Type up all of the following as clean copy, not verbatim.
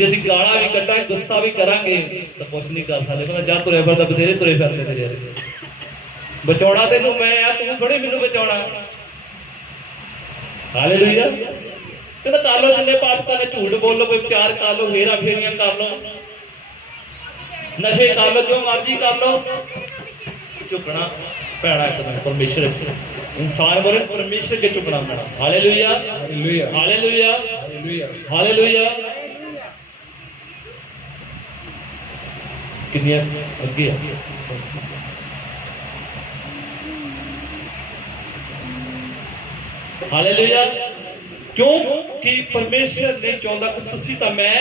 जे असीं गालां भी कड्डांगे गुस्सा भी करांगे तो कुछ नहीं कर सकते। कहंदा जा तुरे फिरदा बथेरे तुरे फिरदे ने यार, बचाउणा तैनूं मैं आ, तूं थोड़ी मैनूं बचाउणा। हालेलुया। कहंदा कर लो जिन्ने पाप करने, झूठ बोल लो, विचार कर लो, हेरा फेरियां कर लो, नशे कर लो, जो मर्जी कर लो, झुकना पैना एक दिन परमेश्वर। इंसान बोले परमेश्वर के झुकना पैना। Hallelujah hallelujah hallelujah hallelujah. कितनी अगे हालेलुया। क्यों कि परमेश्वर नहीं चाहता कि तुसी तां मैं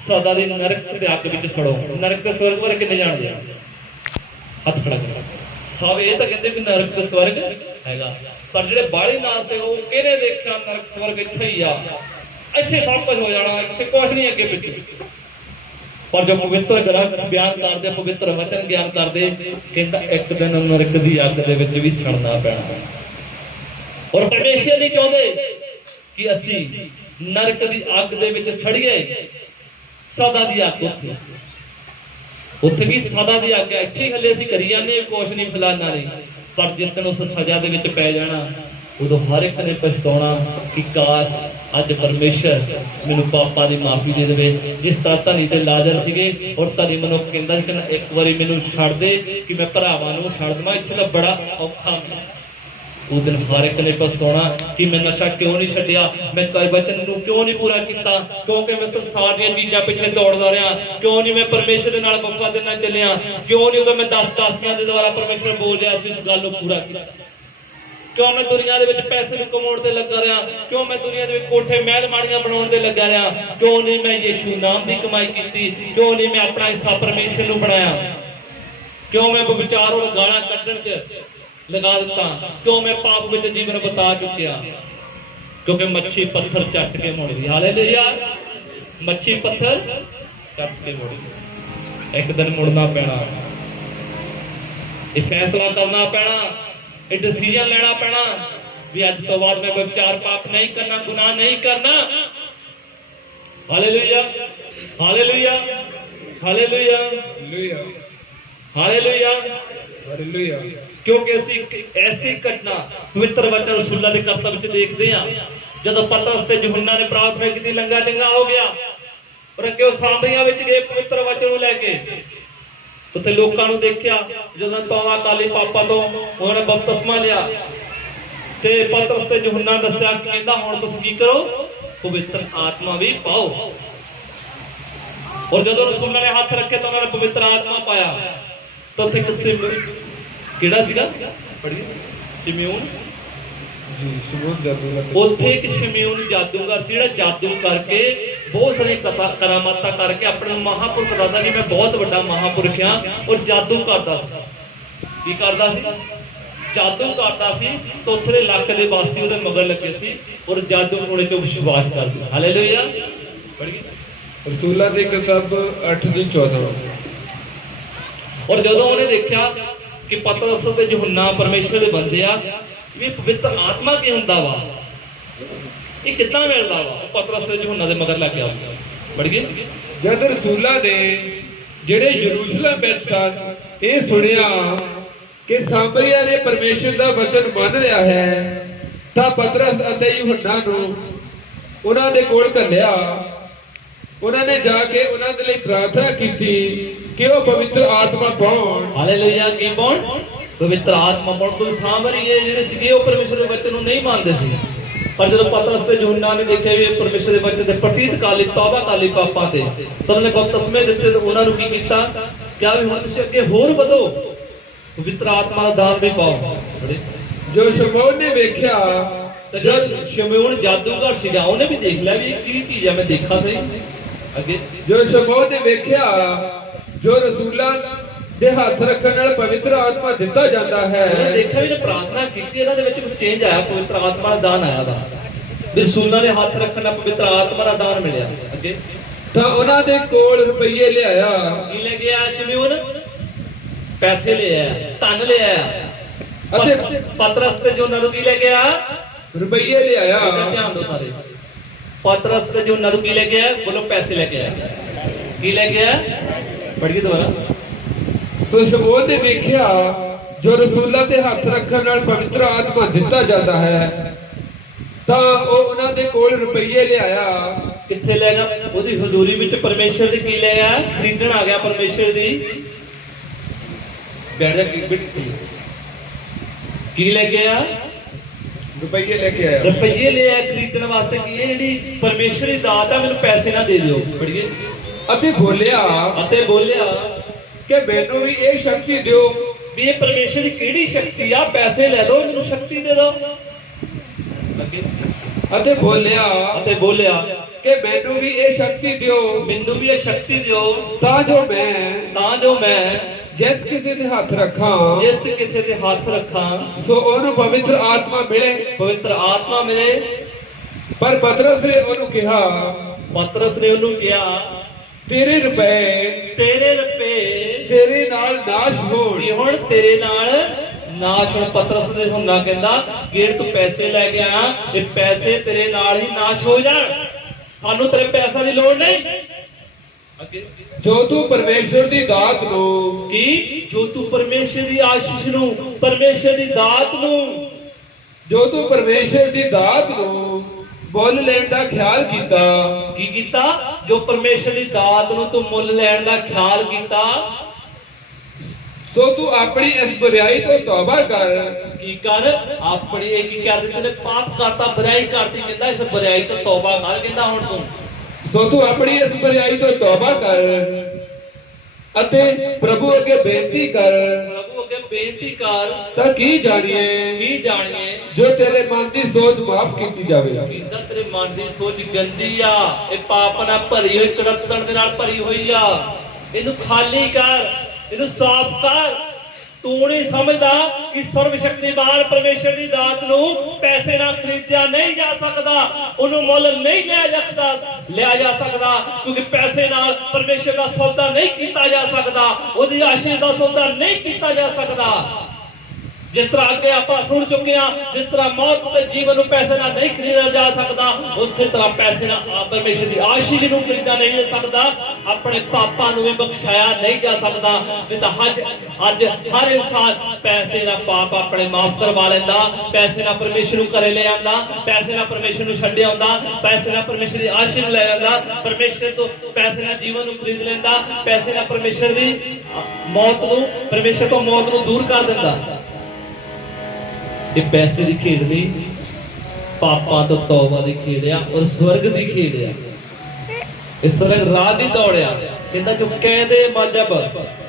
सदा दी नरक दे अग विच सड़ो। नरक ते स्वर्ग बारे किन्ने जाणदे आ? हथ खड़ा करो। सब ये तो कहते कि नरक ते स्वर्ग हैगा, पर जिहड़े बाहली नासते वो किहने देखिया नरक स्वर्ग इत्थे ही आ, इत्थे सब कुछ हो जाना, इत्थे कुछ नहीं अगे पिछे। पर जो पवित्र ग्रंथ बयान करते, पवित्र वचन ज्ञान करते, कहता एक दिन नरक दी अग दे विच भी सड़ना पैना। और परमेश्वर नहीं चाहते कि असी नरक दी अग दे विच सड़िए। सदा दी अग उत्थे उत्थे भी सदा दी अग है, इत्थे हले असीं करी जाने कुछ नहीं फलाना नहीं, पर जिस उस सजा दे विच पै जाना उदों हर एक ने पछताउणा कि काश अज परमेश्वर मैनूं पापां दी माफी दे देवे। जिस तरह धनी ते लाजर सीगे और धनी मनुख कहंदा कि एक वारी मैनूं छड्ड दे कि मैं भरावां नूं छड्ड देवां, इत्थे तां बड़ा औखा। उस दिन हर एक ने पछताउणा कि मैं नशा क्यों नहीं छड्डिया, मैं कई वचन नूं क्यों नहीं पूरा किया, क्योंकि मैं संसार दी चीज़ां पिछले दौड़दा रहा, क्यों नहीं मैं परमेश्वर दे नाल वफा दे नाल चलिया, क्यों नहीं उदों मैं 10 दासियां दे द्वारा परमेश्वर बोल रहा सी इस गल नूं पूरा किया, क्यों मैं दुनिया दे विच पैसे नूं कमाउण ते लगा रहा, क्यों मैं दुनिया दे विच कोठे महल माड़ियां बनाउण ते लगा रहा, क्यों नहीं मैं यीशु नाम दी कमाई कीती, क्यों नहीं मैं अपना हिस्सा परमेश्वर नूं बनाया, क्यों मैं विचार और गालां कड्ढण च लगा दिता, क्यों मैं पाप विच जीवन बिता चुकिया, क्योंकि मच्छी पत्थर चट के मुड़ गई। हालेलुया। मच्छी पत्थर चट के मुड़ गई। एक दिन मुड़ना पैना, ये फैसला करना पैना, ये डिसीजन लेना पैना भी अज तो बाद मैं विचार पाप नहीं करना, गुनाह नहीं करना। Hallelujah hallelujah hallelujah hallelujah hallelujah. क्योंकि ऐसी घटना पवित्र वचन रसूलां दे करतब विच देखदे हां, जदों पतरस ते यूहन्ना ने प्रार्थना की लंगा चंगा हो गया और अगे वो सामरिया विच गए पवित्र वचन नूं लैके, उत्थे लोकां नूं देखिया जदों तौबा काली पापा तो उन्होंने बपतिस्मा लिया ते पतरस ते यूहन्ना दस्सिया कहंदा हुण तुसीं की करो, पवित्र आत्मा भी पाओ। और जदों रसूलां ने हाथ रखे तो उन्होंने पवित्र आत्मा पाया। तो उत्थे किसी किहड़ा सीगा पढ़िए शिमयोन जी, शिमयोन जादूगर। उत्थे एक शिमयोन जादूगर सी जिहड़ा जादू करके बहुत सारी करामातां करके अपने महापुरख दसदा कि मैं बहुत बड़ा महापुरख हां और जादू करदा सी। की करदा सी? जादू करदा सी। तो उत्थे दे इलाके दे वासी उहदे मगर लगे सी और जादू टोणे च विश्वास करदे। हालेलुया। पढ़िए रसूलां दी किताब 8:14। और जदों उन्हें देखा कि पतरस ते यूहन्ना परमेश्वर दे बंदे आ, ये पवित्र आत्मा की हुंदा वा, ये कितना मिलदा वा, पतरस ते यूहन्ना दे मगर लग गया। बढ़िए जद रसूलां ने ਜਿਹੜੇ यरूशलेम ਵਿੱਚ ਸਨ ਇਹ ਸੁਣਿਆ ਕਿ ਸਾਮਰੀਆ ਨੇ ਪਰਮੇਸ਼ਰ ਦਾ ਵਚਨ ਮੰਨ ਲਿਆ ਹੈ ਤਾਂ ਪਤਰਸ ਅਤੇ यूहन्ना ਨੂੰ ਉਹਨਾਂ ਦੇ ਕੋਲ ਘੱਲਿਆ। ਉਹਨਾਂ ਨੇ ਜਾ ਕੇ ਉਹਨਾਂ ਦੇ ਲਈ ਪ੍ਰਾਰਥਨਾ ਕੀਤੀ कि वो पवित्र आत्मा पाउण। हालेलुया। की पाउण? पवित्र आत्मा पाउण। कोई सामरिये जिहड़े सीगे वो परमेश्वर दे वचन नूं नहीं मानदे सी, पर जदों पतरस ते यूहन्ना ने देखिया कि परमेश्वर दे वचन दे प्रतीत काली तौबा काली पापां ते तो उन्होंने बपतिस्मे दित्ते। तो उन्हां नूं की कीता? क्या भी हुण तुसीं अगे होर वधो, पवित्र आत्मा दा दान भी पाओ। जो शमौन ने वेख्या, जो शमौन जादूगर सीगा उहने भी देख लिया भी की चीज है, मैं देखा सही अगे। जो शमौन ने वेख्या जो रसूलां दे हथ रखण नाल पवित्र आत्मा दिता जाता है, देखा भी प्रार्थना की इहदां दे विच चेंज आया, पवित्र आत्मा दा दान आया वा, रसूलां दे हथ रखण नाल पवित्र आत्मा दा दान मिलिया। अगे तां उन्हां दे कोल रुपये लिआया। की ले गया शमौन? पैसे ले आया, धन ले आया। अते पतरस ते यूहन्ना नूं की ले गया? रुपये लिआया। ध्यान दो सारे, पतरस ने जो नद की लेके आया, बोलो पैसे लेके आया, की लेके आया, पढ़िए दोबारा। ਸੋ ਸ਼ਮੂਏਲ ਨੇ ਵੇਖਿਆ ਜੋ ਰਸੂਲਾਂ ਤੇ ਹੱਥ ਰੱਖਣ ਨਾਲ ਪਵਿੱਤਰ ਆਤਮਾ ਦਿੱਤਾ ਜਾਂਦਾ ਹੈ, ਤਾਂ ਉਹ ਉਹਨਾਂ ਦੇ ਕੋਲ ਰੁਪਈਏ ਲਿਆਇਆ। ਕਿੱਥੇ ਲੈ ਗਿਆ? ਉਹਦੀ ਹਜ਼ੂਰੀ ਵਿੱਚ ਪਰਮੇਸ਼ਰ ਦੀ ਕੀ ਲੈ ਆਇਆ? ਖਰੀਦਣ ਆ ਗਿਆ ਪਰਮੇਸ਼ਰ ਦੀ। ਬੈਠ ਜਾ, ਕੀ ਲੈ ਕੇ ਆ? ਰੁਪਈਏ ਲੈ ਕੇ ਆਇਆ। ਰੁਪਈਏ ਲੈ ਆਇਆ ਖਰੀਦਣ ਵਾਸਤੇ। ਕੀ ਹੈ? ਜਿਹੜੀ ਪਰਮੇਸ਼ਰ ਦੀ ਦਾਤ ਆ, ਮੈਨੂੰ ਪੈਸੇ ਨਾ ਦੇ ਦਿਓ। ਪੜੀਏ। ਅਤੇ ਬੋਲਿਆ ਕਿ ਮੈਨੂੰ ਵੀ ਇਹ ਸ਼ਕਤੀ ਦਿਓ। ਵੀ ਇਹ ਪਰਮੇਸ਼ਰ ਦੀ ਕਿਹੜੀ ਸ਼ਕਤੀ ਆ? ਪੈਸੇ ਲੈ ਲਓ, ਮੈਨੂੰ ਸ਼ਕਤੀ ਦੇ ਦਿਓ। ਅਤੇ ਬੋਲਿਆ ਕਿ ਮੈਨੂੰ ਵੀ ਇਹ ਸ਼ਕਤੀ ਦਿਓ, ਮੈਨੂੰ ਵੀ ਇਹ ਸ਼ਕਤੀ ਦਿਓ, ਤਾਂ ਜੋ ਮੈਂ ਜਿਸ ਕਿਸੇ ਦੇ ਹੱਥ ਰੱਖਾਂ ਸੋ ਉਹਨੂੰ ਪਵਿੱਤਰ ਆਤਮਾ ਮਿਲੇ। ਪਰ ਪਤਰਸ ਨੇ ਉਹਨੂੰ ਕਿਹਾ ਤੇਰੇ ਰੁਪਏ ਤੇਰੇ ਨਾਲ ਨਾਸ਼ ਹੋਣ। ਹੁਣ ਤੇਰੇ ਨਾਲ ਨਾਸ਼ ਹੋਣ। ਪਤਰਸ ਨੇ ਹੁੰਦਾ ਕਹਿੰਦਾ ਗੇੜ ਤੂੰ ਪੈਸੇ ਲੈ ਗਿਆ, ਇਹ ਪੈਸੇ ਤੇਰੇ ਨਾਲ ਹੀ ਨਾਸ਼ ਹੋ ਜਾਣ, ਸਾਨੂੰ ਤੇਰੇ ਪੈਸਾ ਦੀ ਲੋੜ ਨਹੀਂ। ਜੋ ਤੂੰ ਪਰਮੇਸ਼ਰ ਦੀ ਦਾਤ ਨੂੰ ਜੋ ਤੂੰ ਪਰਮੇਸ਼ਰ ਦੀ ਆਸ਼ੀਸ਼ ਨੂੰ, ਪਰਮੇਸ਼ਰ ਦੀ ਦਾਤ ਨੂੰ, ਜੋ ਤੂੰ ਪਰਮੇਸ਼ਰ ਦੀ ਦਾਤ ਨੂੰ ਮੁੱਲ ਲੈਣ ਦਾ ਖਿਆਲ ਕੀਤਾ। ਕੀ ਕੀਤਾ? ਜੋ ਪਰਮੇਸ਼ਰ ਦੀ ਦਾਤ ਨੂੰ ਤੂੰ ਮੁੱਲ ਲੈਣ ਦਾ ਖਿਆਲ ਕੀਤਾ, ਸੋ ਤੂੰ ਆਪਣੀ ਇਸ ਬੁਰਾਈ ਤੋਂ ਤੌਬਾ ਕਰ। ਕੀ ਕਰ? ਆਪਣੀ ਇਹ ਕੀ ਕਰ ਦਿੱਤੇ ਨੇ? ਪਾਪ ਕਰਤਾ, ਬੁਰਾਈ ਕਰਤੀ। ਕਹਿੰਦਾ ਇਸ ਬੁਰਾਈ ਤੋਂ ਤੌਬਾ ਕਰ। ਕਹਿੰਦਾ ਹੁਣ ਤੂੰ ਆਪਣੀ ਇਸ ਬੁਰਾਈ ਤੋਂ ਤੌਬਾ ਕਰ ਅਤੇ ਪ੍ਰਭੂ ਅੱਗੇ ਬੇਨਤੀ ਕਰ ਤਾਂ ਕੀ ਜਾਣੀਏ ਜੋ ਤੇਰੇ ਮਨ ਦੀ ਸੋਚ ਮਾਫ ਕੀਤੀ ਜਾਵੇ। ਕਹਿੰਦਾ ਤੇਰੇ ਮਨ ਦੀ ਸੋਚ ਗੰਦੀ ਆ, ਇਹ ਪਾਪ ਨਾਲ ਭਰੀ ਹੋਈ, ਕੜਤਣ ਦੇ ਨਾਲ ਭਰੀ ਹੋਈ ਆ। ਇਹਨੂੰ ਖਾਲੀ ਕਰ, ਇਹਨੂੰ ਸਾਫ਼ ਕਰ। ਤੂੰ ਨਹੀਂ ਸਮਝਦਾ ਕਿ ਸਰਵ ਸ਼ਕਤੀਮਾਨ ਪਰਮੇਸ਼ਰ ਦੀ ਦਾਤ ਨੂੰ ਪੈਸੇ ਨਾਲ ਖਰੀਦਿਆ ਨਹੀਂ ਜਾ ਸਕਦਾ, ਉਹਨੂੰ ਮੁੱਲ ਨਹੀਂ ਲਿਆ ਜਾ ਸਕਦਾ, ਕਿਉਂਕਿ ਪੈਸੇ ਨਾਲ ਪਰਮੇਸ਼ਰ ਦਾ ਸੌਦਾ ਨਹੀਂ ਕੀਤਾ ਜਾ ਸਕਦਾ, ਉਹਦੀ ਆਸ਼ੀਰਵਾਦ ਦਾ ਸੌਦਾ ਨਹੀਂ ਕੀਤਾ ਜਾ ਸਕਦਾ। ਜਿਸ ਤਰ੍ਹਾਂ ਅੱਗੇ ਆਪਾਂ ਸੁਣ ਚੁੱਕੇ ਹਾਂ, ਜਿਸ ਤਰ੍ਹਾਂ ਮੌਤ ਤੇ ਜੀਵਨ ਨੂੰ ਪੈਸੇ ਨਾਲ ਨਹੀਂ ਖਰੀਦਿਆ ਜਾ ਸਕਦਾ, ਉਸੇ ਤਰ੍ਹਾਂ ਪੈਸੇ ਨਾਲ ਪਰਮੇਸ਼ਰ ਦੀ ਆਸ਼ੀਸ਼ ਨੂੰ ਖਰੀਦਿਆ ਨਹੀਂ ਜਾ ਸਕਦਾ, ਆਪਣੇ ਪਾਪਾਂ ਨੂੰ ਵੀ ਬਖਸ਼ਾਇਆ ਨਹੀਂ ਜਾ ਸਕਦਾ। ਨਹੀਂ ਤਾਂ ਅੱਜ ਹਰ ਇਨਸਾਨ ਪੈਸੇ ਨਾਲ ਪਾਪ ਆਪਣੇ ਮਾਫ ਕਰਵਾ ਲੈਂਦਾ, ਪੈਸੇ ਨਾਲ ਪਰਮੇਸ਼ਰ ਨੂੰ ਘਰੇ ਲੈ ਆਉਂਦਾ, ਪੈਸੇ ਨਾਲ ਪਰਮੇਸ਼ਰ ਨੂੰ ਛੱਡ ਆਉਂਦਾ, ਪੈਸੇ ਨਾਲ ਪਰਮੇਸ਼ਰ ਦੀ ਆਸ਼ੀਸ਼ ਨੂੰ ਲੈ ਆਉਂਦਾ, ਪਰਮੇਸ਼ਰ ਤੋਂ ਪੈਸੇ ਨਾਲ ਜੀਵਨ ਨੂੰ ਖਰੀਦ ਲੈਂਦਾ, ਪੈਸੇ ਨਾਲ ਪਰਮੇਸ਼ਰ ਦੀ ਪਰਮੇਸ਼ਰ ਤੋਂ ਮੌਤ ਨੂੰ ਦੂਰ ਕਰ ਦਿੰਦਾ। ਇਹ ਪੈਸੇ ਦੀ ਖੇਡ ਨਹੀਂ, ਪਾਪਾਂ ਤੋਂ ਤੌਬਾ ਦੀ ਖੇਡ ਆ ਔਰ ਸਵਰਗ ਦੀ ਖੇਡ ਆ। ਇਹ ਸਵਰਗ ਰਾਹ ਦੀ ਦੌੜ ਆ। ਕਹਿੰਦਾ ਜੋ ਕਹਿੰਦੇ ਮੁਜਬ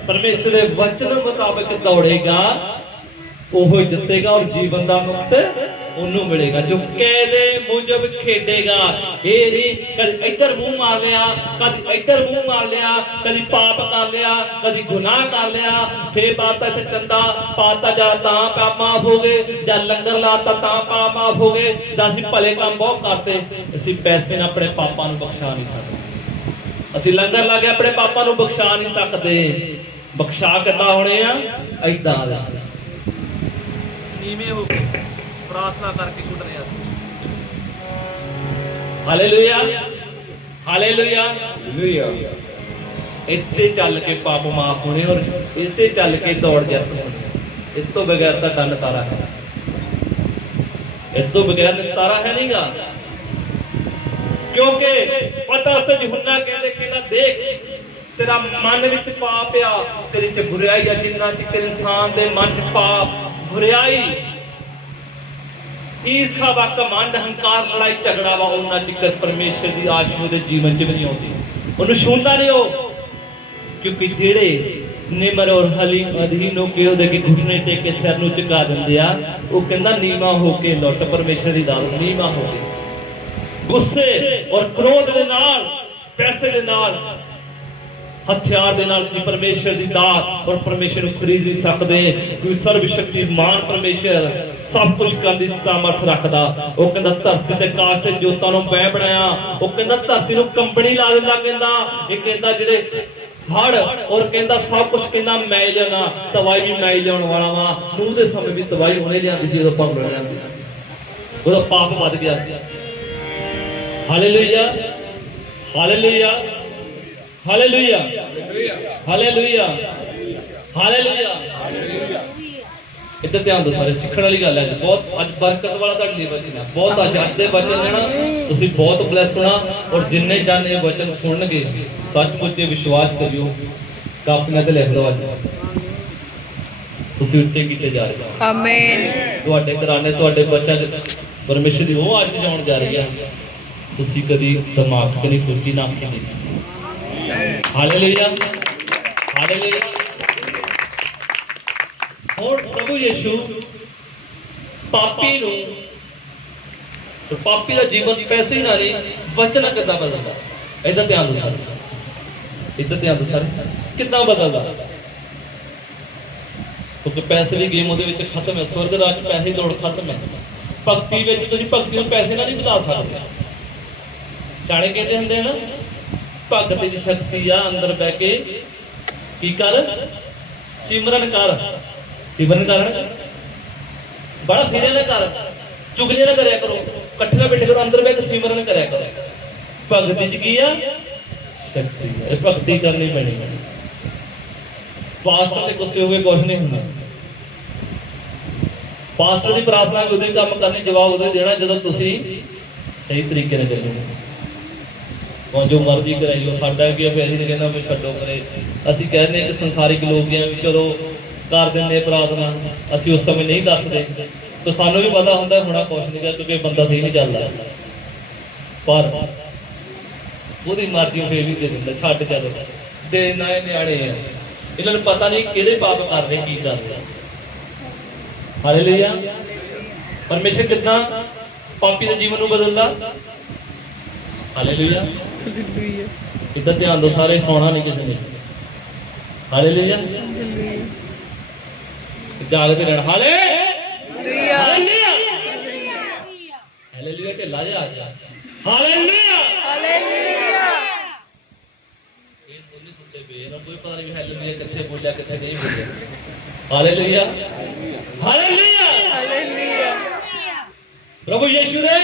ਪਰਮੇਸ਼ਰ ਦੇ ਵਚਨ ਮੁਤਾਬਕ ਦੌੜੇਗਾ ਉਹ ਹੀ ਜਿੱਤੇਗਾ ਔਰ ਜੀਵਨ ਦਾ ਮੁਕਤ ਉਹਨੂੰ ਮਿਲੇਗਾ। ਜੋ ਕਹਿੰਦੇ ਮੁਜਬ ਖੇਡੇਗਾ। ਇਹ ਨਹੀਂ ਕਦੀ ਇੱਧਰ ਮੂੰਹ ਮਾਰ ਲਿਆ, ਕਦੀ ਇੱਧਰ ਮੂੰਹ ਮਾਰ ਲਿਆ, ਕਦੀ ਪਾਪ ਕਰ ਲਿਆ, ਕਦੀ ਗੁਨਾਹ ਕਰ ਲਿਆ, ਫੇਰ ਪਾਤਾ ਤੇ ਚੰਦਾ ਪਾਤਾ ਜਾਂ ਤਾਂ ਪਾਪ ਮਾਫ ਹੋ ਗਏ, ਜਾਂ ਲੰਗਰ ਲਾਤਾ ਤਾਂ ਪਾਪ ਮਾਫ ਹੋ ਗਏ, ਜਾਂ ਅਸੀਂ ਭਲੇ ਕੰਮ ਬਹੁਤ ਕਰਤੇ। ਅਸੀਂ ਪੈਸੇ ਨਾਲ ਆਪਣੇ ਪਾਪਾਂ ਨੂੰ ਬਖਸ਼ਾ ਨਹੀਂ ਸਕਦੇ, ਅਸੀਂ ਲੰਗਰ ਲਾ ਕੇ ਆਪਣੇ ਪਾਪਾਂ ਨੂੰ ਬਖਸ਼ਾ ਨਹੀਂ ਸਕਦੇ। ਬਖਸ਼ਾ ਕਿੱਦਾਂ ਹੋਣੇ ਆ? ਏਦਾਂ ਨੀਵੇਂ ਹੋ ਕੇ ਪ੍ਰਾਰਥਨਾ ਕਰਕੇ ਕੁੱਟਨੇ ਆ। Hallelujah, hallelujah, hallelujah. ਇੱਥੇ ਚੱਲ ਕੇ ਪਾਪ ਮਾਫ ਹੋਣੇ ਔਰ ਇੱਥੇ ਚੱਲ ਕੇ ਦੌੜ ਜਿੱਤ ਹੋਣੀ। ਇਸ ਤੋਂ ਬਗੈਰ ਤਾਂ ਕੰਨ ਤਾਰਾ ਹੈ, ਇਸ ਤੋਂ ਬਗੈਰ ਨਿਸਤਾਰਾ ਹੈ ਨਹੀਂਗਾ। ਕਿਉਂਕਿ ਪਤਰਸ ਯਹੂਨਾ ਕਹਿੰਦਾ ਦੇਖ ਤੇਰਾ ਮਨ ਵਿੱਚ ਪਾਪ ਆ, ਤੇਰੇ ਚ ਬੁਰਾਈ ਆ। ਜਿੰਨਾ ਚਿਰ ਇਨਸਾਨ ਦੇ ਮਨ ਚ ਪਾਪ, ਬੁਰਾਈ, ਈਰਖਾ ਵਾ, ਘਮੰਡ, ਹੰਕਾਰ, ਲੜਾਈ ਝਗੜਾ ਵਾ, ਉਹਨਾਂ ਚਿਰ ਪਰਮੇਸ਼ਰ ਦੀ ਆਸ਼ੀਰਵਾਦ ਦੇ ਜੀਵਨ ਚ ਵੀ ਨਹੀਂ ਆਉਂਦੀ, ਉਹਨੂੰ ਛੂੰਹਦਾ ਨਹੀਂ ਉਹ। ਕਿਉਂਕਿ ਜਿਹੜੇ ਨਿਮਰ ਔਰ ਹਲੀਮ ਅਧੀਨ ਹੋ ਕੇ ਉਹਦੇ ਘੁਟਨੇ ਟੇਕ ਕੇ ਸਿਰ ਨੂੰ ਝੁਕਾ ਦਿੰਦੇ ਆ, ਉਹ ਕਹਿੰਦਾ ਨੀਵਾਂ ਹੋ ਕੇ ਲੁੱਟ ਪਰਮੇਸ਼ਰ ਦੀ ਦਾਤ। ਨੀਵਾਂ ਹੋ ਕੇ ਗੁੱਸੇ ਔਰ ਕ੍ਰੋਧ ਦੇ ਨਾਲ, ਪੈਸੇ ਦੇ ਨਾਲ, ਹਥਿਆਰ ਦੇ ਨਾਲ ਅਸੀਂ ਪਰਮੇਸ਼ਰ ਦੀ ਦਾਤ ਔਰ ਪਰਮੇਸ਼ਰ ਨੂੰ ਖਰੀਦ ਨਹੀਂ ਸਕਦੇ। ਕੋਈ ਸਰਵ ਸ਼ਕਤੀਮਾਨ ਪਰਮੇਸ਼ਰ ਸਭ ਕੁਝ ਕਰਨ ਦੀ ਸਾਮਰਥ ਰੱਖਦਾ। ਉਹ ਕਹਿੰਦਾ ਧਰਤੀ ਤੇ ਆਕਾਸ਼ ਤੇ ਜੋਤਾਂ ਨੂੰ ਮੈਂ ਬਣਾਇਆ। ਉਹ ਕਹਿੰਦਾ ਧਰਤੀ ਨੂੰ ਕੰਬਣੀ ਲਾ ਦਿੰਦਾ। ਕਹਿੰਦਾ ਇਹ ਕਹਿੰਦਾ ਜਿਹੜੇ ਹੜ ਔਰ ਕਹਿੰਦਾ ਸਭ ਕੁਝ ਕਹਿੰਦਾ ਮੈਂ ਲਿਆਉਣਾ, ਤਬਾਹੀ ਵੀ ਮੈਂ ਲਿਆਉਣ ਵਾਲਾ ਵਾ। ਨੂਹ ਦੇ ਸਮੇਂ ਵੀ ਤਬਾਹੀ ਉਹਨੇ ਲਿਆਂਦੀ ਸੀ, ਉਦੋਂ ਪਾਪ ਮਿਲ ਜਾਂਦੀ ਸੀ, ਉਹਦਾ ਪਾਪ ਵੱਧ ਗਿਆ ਸੀ। Hallelujah hallelujah hallelujah hallelujah hallelujah. ਇੱਧਰ ਧਿਆਨ ਦਿਓ ਸਾਰੇ, ਸਿੱਖਣ ਵਾਲੀ ਗੱਲ ਹੈ ਜੀ, ਬਹੁਤ ਅੱਜ ਬਰਕਤ ਵਾਲਾ ਤੁਹਾਡੇ ਲਈ ਵਚਨ ਹੈ। ਬਹੁਤ ਅੱਜ ਦੇ ਵਚਨ ਲੈਣਾ, ਤੁਸੀਂ ਬਹੁਤ ਬਲੈਸ ਹੋਣਾ। ਔਰ ਜਿੰਨੇ ਜਨ ਇਹ ਵਚਨ ਸੁਣਨਗੇ ਸੱਚਮੁੱਚ ਇਹ ਵਿਸ਼ਵਾਸ ਕਰਿਓ, ਕਾਪੀਆਂ ਤੇ ਲਿਖ ਲਓ, ਅੱਜ ਤੁਸੀਂ ਉੱਚੇ ਕੀਤੇ ਜਾ ਰਹੇ ਹੋ। ਆਮੀਨ। ਤੁਹਾਡੇ ਘਰਾਣੇ ਤੁਹਾਡੇ ਬੱਚਿਆਂ ਦੇ ਪਰਮੇਸ਼ਰ ਦੀ ਉਹ ਆਸ਼ੀਸ਼ ਆਉਣ ਜਾ ਰਹੀ ਹੈ, ਤੁਸੀਂ ਕਦੀ ਦਿਮਾਗ 'ਚ ਨਹੀਂ ਸੋਚੀ, ਨਾ ਕੀ ਨਹੀਂ। Hallelujah hallelujah. ਹੁਣ ਪ੍ਰਭੂ ਯਿਸੂ ਪਾਪੀ ਨੂੰ, ਪਾਪੀ ਦਾ ਜੀਵਨ ਪੈਸੇ ਹੀ ਨਾਲ ਨਹੀਂ ਵਚਨ ਕਿੱਦਾਂ ਬਦਲਦਾ, ਇਹਦਾ ਧਿਆਨ ਦਿਓ ਸਾਰੇ, ਇੱਧਰ ਧਿਆਨ ਦਿਓ ਸਾਰੇ, ਕਿੱਦਾਂ ਬਦਲਦਾ। ਕਿਉਂਕਿ ਪੈਸੇ ਦੀ ਗੇਮ ਉਹਦੇ ਵਿੱਚ ਖਤਮ ਹੈ, ਸਵਰਗ ਰਾਜ 'ਚ ਪੈਸੇ ਦੀ ਦੌੜ ਖਤਮ ਹੈ। ਭਗਤੀ ਵਿੱਚ ਤੁਸੀਂ ਭਗਤੀ ਨੂੰ ਪੈਸੇ ਨਾਲ ਨਹੀਂ ਵਧਾ ਸਕਦੇ। ਸਿਆਣੇ ਕਹਿੰਦੇ ਹੁੰਦੇ ਨਾ, ਭਗਤ ਦੀ ਸ਼ਕਤੀ ਆ ਅੰਦਰ ਬਹਿ ਕੇ ਕੀ ਕਰ, ਸਿਮਰਨ ਕਰ। ਸਿਮਰਨ ਕਰਨ ਬੜਾ ਫਿਰੇ ਨਾ ਕਰ, ਚੁਗਲੀਆਂ ਨਾ ਕਰਿਆ ਕਰੋ, ਇਕੱਠੇ ਨਾ ਬੈਠੇ ਕਰੋ, ਅੰਦਰ ਬਹਿ ਕੇ ਸਿਮਰਨ ਕਰਿਆ ਕਰੋ। ਭਗਤੀ 'ਚ ਕੀ ਆ, ਸ਼ਕਤੀ ਆ। ਇਹ ਭਗਤੀ ਕਰਨੀ ਪੈਣੀ। ਪਾਸਟਰ ਦੇ ਗੁੱਸੇ ਹੋ ਕੇ ਕੁਝ ਨਹੀਂ ਹੁੰਦਾ। ਪਾਸਟਰ ਦੀ ਪ੍ਰਾਰਥਨਾ ਵੀ ਉਹਦੇ ਕੰਮ ਕਰਨੀ, ਜਵਾਬ ਉਹਦੇ ਦੇਣਾ ਜਦੋਂ ਤੁਸੀਂ ਸਹੀ ਤਰੀਕੇ ਨਾਲ ਚੱਲੋਗੇ। ਉਹ ਜੋ ਮਰਜ਼ੀ ਕਰਾਈਓ, ਸਾਡਾ ਕੀ ਫਿਰ ਅਸੀਂ ਕਹਿੰਦਾ ਵੀ ਛੱਡੋ ਪਰੇ। ਅਸੀਂ ਕਹਿੰਦੇ ਕਿ ਸੰਸਾਰਿਕ ਲੋਕ ਆ ਵੀ ਚਲੋ ਕਰ ਦਿੰਦੇ ਪ੍ਰਾਰਥਨਾ, ਅਸੀਂ ਉਸ ਸਮੇਂ ਨਹੀਂ ਦੱਸਦੇ, ਤਾਂ ਸਾਨੂੰ ਵੀ ਪਤਾ ਹੁੰਦਾ ਹੋਣਾ ਕੁਛ ਨਹੀਂ ਗਾ, ਕਿਉਂਕਿ ਬੰਦਾ ਸਹੀ ਨਹੀਂ ਚੱਲਦਾ। ਪਰ ਉਹਦੀ ਮਰਜ਼ੀ ਫੇਰ ਵੀ ਦੇ ਦਿੰਦਾ, ਛੱਡ ਚਲੋ ਦੇ ਨਾ। ਇਹ ਨਿਆਣੇ ਆ, ਇਹਨਾਂ ਨੂੰ ਪਤਾ ਨਹੀਂ ਕਿਹੜੇ ਪਾਪ ਕਰ ਰਹੇ, ਕੀ ਕਰ ਰਹੇ। ਹਾਲੇਲੂਇਆ। ਪਰਮੇਸ਼ਰ ਕਿੱਦਾਂ ਪਾਪੀ ਦੇ ਜੀਵਨ ਨੂੰ ਬਦਲਦਾ। ਹਾਲੇਲੂਇਆ। ਇੱਧਰ ਧਿਆਨ ਦਿਓ ਸਾਰੇ, ਸੌਣਾ ਨਹੀਂ ਕਿਸੇ ਨੇ। ਹਾਲੇਲੂਇਆ। ਜਾਗਦੇ ਰਹਿਣਾ। Hallelujah hallelujah. ਢਿੱਲਾ ਜਿਹਾ ਆ ਗਿਆ। Hallelujah hallelujah. ਇਹ ਬੋਲੀ ਸੁਣਦੇ ਪਏ ਨਾ, ਕੋਈ ਪਤਾ ਨਹੀਂ ਹਾਲੇਲੂਇਆ ਕਿੱਥੇ ਬੋਲਿਆ ਕਿੱਥੇ ਨਹੀਂ ਬੋਲਿਆ। Hallelujah hallelujah hallelujah. ਪ੍ਰਭੂ ਯਿਸੂ ਦੇ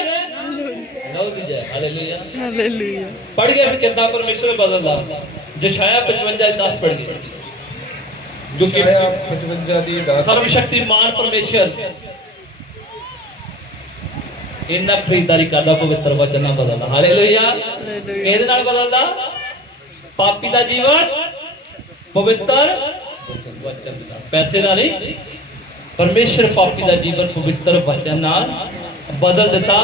ਨਾਮ ਦੀ ਜੈ। Hallelujah hallelujah. ਪੜ ਗਏ ਫਿਰ ਕਿੱਦਾਂ ਪਰਮੇਸ਼ਰ ਬਦਲਦਾ। ਯਸ਼ਾਇਆ 55:10 ਪੜ ਗਏ, ਜੋ ਕਿ 55 ਦੀ 10। ਸਰਵਸ਼ਕਤੀਮਾਨ ਪਰਮੇਸ਼ਰ ਇੰਨਾ ਖਰੀਦਦਾਰੀ ਕਰਦਾ, ਪਵਿੱਤਰ ਵਚਨ ਨਾਲ ਬਦਲਦਾ। ਹਾਲੇਲੂਇਆ। ਕਿਹਦੇ ਨਾਲ ਬਦਲਦਾ? ਪਾਪੀ ਦਾ ਜੀਵਨ ਪਵਿੱਤਰ ਵਚਨ ਨਾਲ, ਪੈਸੇ ਨਾਲ ਨਹੀਂ। ਪਰਮੇਸ਼ਰ ਪਾਪੀ ਦਾ ਜੀਵਨ ਪਵਿੱਤਰ ਵਚਨ ਨਾਲ ਬਦਲ ਦਿੱਤਾ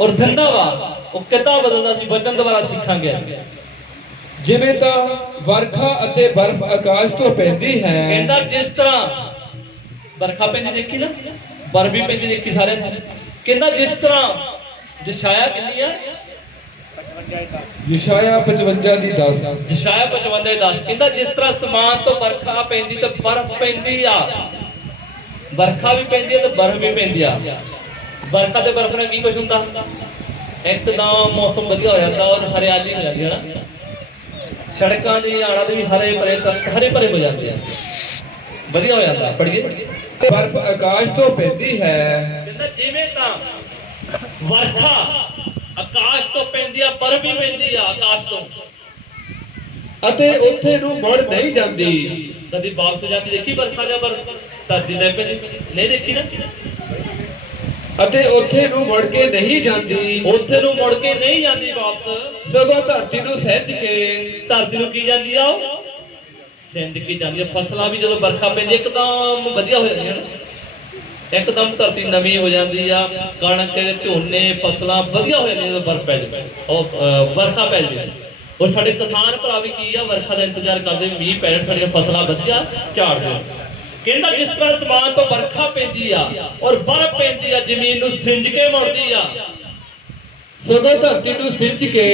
ਔਰ ਦਿੰਦਾ ਵਾ। ਉਹ ਕਿੱਦਾਂ ਬਦਲਦਾ ਸੀ, ਵਚਨ ਦੁਆਰਾ ਸਿੱਖਾਂਗੇ। ਜਿਵੇਂ ਤਾਂ ਵਰਖਾ ਅਤੇ ਬਰਫ਼ ਆਕਾਸ਼ ਤੋਂ ਪੈਂਦੀ ਹੈ, ਕਹਿੰਦਾ ਜਿਸ ਤਰ੍ਹਾਂ ਵਰਖਾ ਪੈਂਦੀ ਦੇਖੀ ਨਾ, ਬਰਫ਼ ਵੀ ਪੈਂਦੀ ਦੇਖੀ ਸਾਰਿਆਂ ਨੇ। ਕਹਿੰਦਾ ਜਿਸ ਤਰ੍ਹਾਂ, ਯਸ਼ਾਇਆ ਕਿੰਨੀ ਆ? ਯਸ਼ਾਇਆ 55 ਦੀ 10। ਯਸ਼ਾਇਆ 55:10 ਕਹਿੰਦਾ ਜਿਸ ਤਰ੍ਹਾਂ ਅਸਮਾਨ ਤੋਂ ਵਰਖਾ ਪੈਂਦੀ ਤੇ ਬਰਫ਼ ਪੈਂਦੀ ਆ, ਵਰਖਾ ਵੀ ਪੈਂਦੀ ਹੈ ਤੇ ਬਰਫ਼ ਵੀ ਪੈਂਦੀ ਆ। ਵਰਖਾ ਤੇ ਬਰਫ਼ ਨਾਲ ਕੀ ਕੁਛ ਹੁੰਦਾ, ਇੱਕਦਮ ਮੌਸਮ ਵਧੀਆ ਹੋ ਜਾਂਦਾ ਔਰ ਹਰਿਆਲੀ ਹੋ ਜਾਂਦੀ ਹੈ ਨਾ। ਸੜਕਾਂ ਦੀ ਆੜਾ ਦੇ ਵੀ ਹਰੇ ਭਰੇ ਹਰੇ ਭਰੇ ਹੋ ਜਾਂਦੇ ਆ, ਵਧੀਆ ਹੋ ਜਾਂਦਾ। ਪੜੀਏ। ਬਰਫ਼ ਆਕਾਸ਼ ਤੋਂ ਪੈਂਦੀ ਹੈ, ਕਹਿੰਦਾ ਜਿਵੇਂ ਤਾਂ ਵਰਖਾ ਆਕਾਸ਼ ਤੋਂ ਪੈਂਦੀ ਆ, ਬਰਫ਼ ਵੀ ਪੈਂਦੀ ਆ ਆਕਾਸ਼ ਤੋਂ, ਅਤੇ ਉੱਥੇ ਨੂੰ ਮੁੜ ਨਹੀਂ ਜਾਂਦੀ। ਕਦੀ ਵਾਪਸ ਜਾਂਦੀ ਦੇਖੀ ਵਰਖਾ ਜਾਂ ਬਰਫ਼ ਧਰਤੀ ਤੇ ਪੈਂਦੀ ਨਹੀਂ ਦੇਖੀ ਨਾ। ਅਤੇ ਉੱਥੇ ਨੂੰ ਮੁੜ ਕੇ ਨਹੀਂ ਜਾਂਦੀ, ਉੱਥੇ ਨੂੰ ਮੁੜ ਕੇ ਨਹੀਂ ਜਾਂਦੀ ਵਾਪਸ, ਸਗੋਂ ਧਰਤੀ ਨੂੰ ਸਿੱਝ ਕੇ। ਧਰਤੀ ਨੂੰ ਕੀ ਜਾਂਦੀ ਆ, ਉਹ ਸਿੰਜ ਕੇ ਜਾਂਦੀ ਆ। ਫਸਲਾਂ ਵੀ ਜਦੋਂ ਵਰਖਾ ਪੈਂਦੀ ਇੱਕਦਮ ਵਧੀਆ ਹੋ ਜਾਂਦੀਆਂ ਨੇ, ਇੱਕਦਮ ਧਰਤੀ ਨਵੀਂ ਹੋ ਜਾਂਦੀ ਆ। ਕਣਕ ਝੋਨੇ ਫਸਲਾਂ ਵਧੀਆ ਹੋ ਜਾਂਦੀਆਂ ਜਦੋਂ ਬਰਫ਼ ਪੈ ਜਾਵੇ, ਉਹ ਵਰਖਾ ਪੈ ਜਾਵੇ। ਔਰ ਸਾਡੇ ਕਿਸਾਨ ਭਰਾ ਵੀ ਕੀ ਆ, ਵਰਖਾ ਦਾ ਇੰਤਜ਼ਾਰ ਕਰਦੇ, ਮੀਂਹ ਪੈ ਜਾਣ, ਸਾਡੀਆਂ ਫਸਲਾਂ ਵਧੀਆ ਝਾੜ ਦੇਣ। ਕਹਿੰਦਾ ਜਿਸ ਤਰ੍ਹਾਂ ਅਸਮਾਨ ਤੋਂ ਵਰਖਾ ਪੈਂਦੀ ਆ ਔਰ ਬਰਫ਼ ਪੈਂਦੀ ਆ, ਜ਼ਮੀਨ ਨੂੰ ਸਿੰਜ ਕੇ ਮੁੜਦੀ ਆ, ਸਗੋਂ ਧਰਤੀ ਨੂੰ ਸਿੱਝ ਕੇ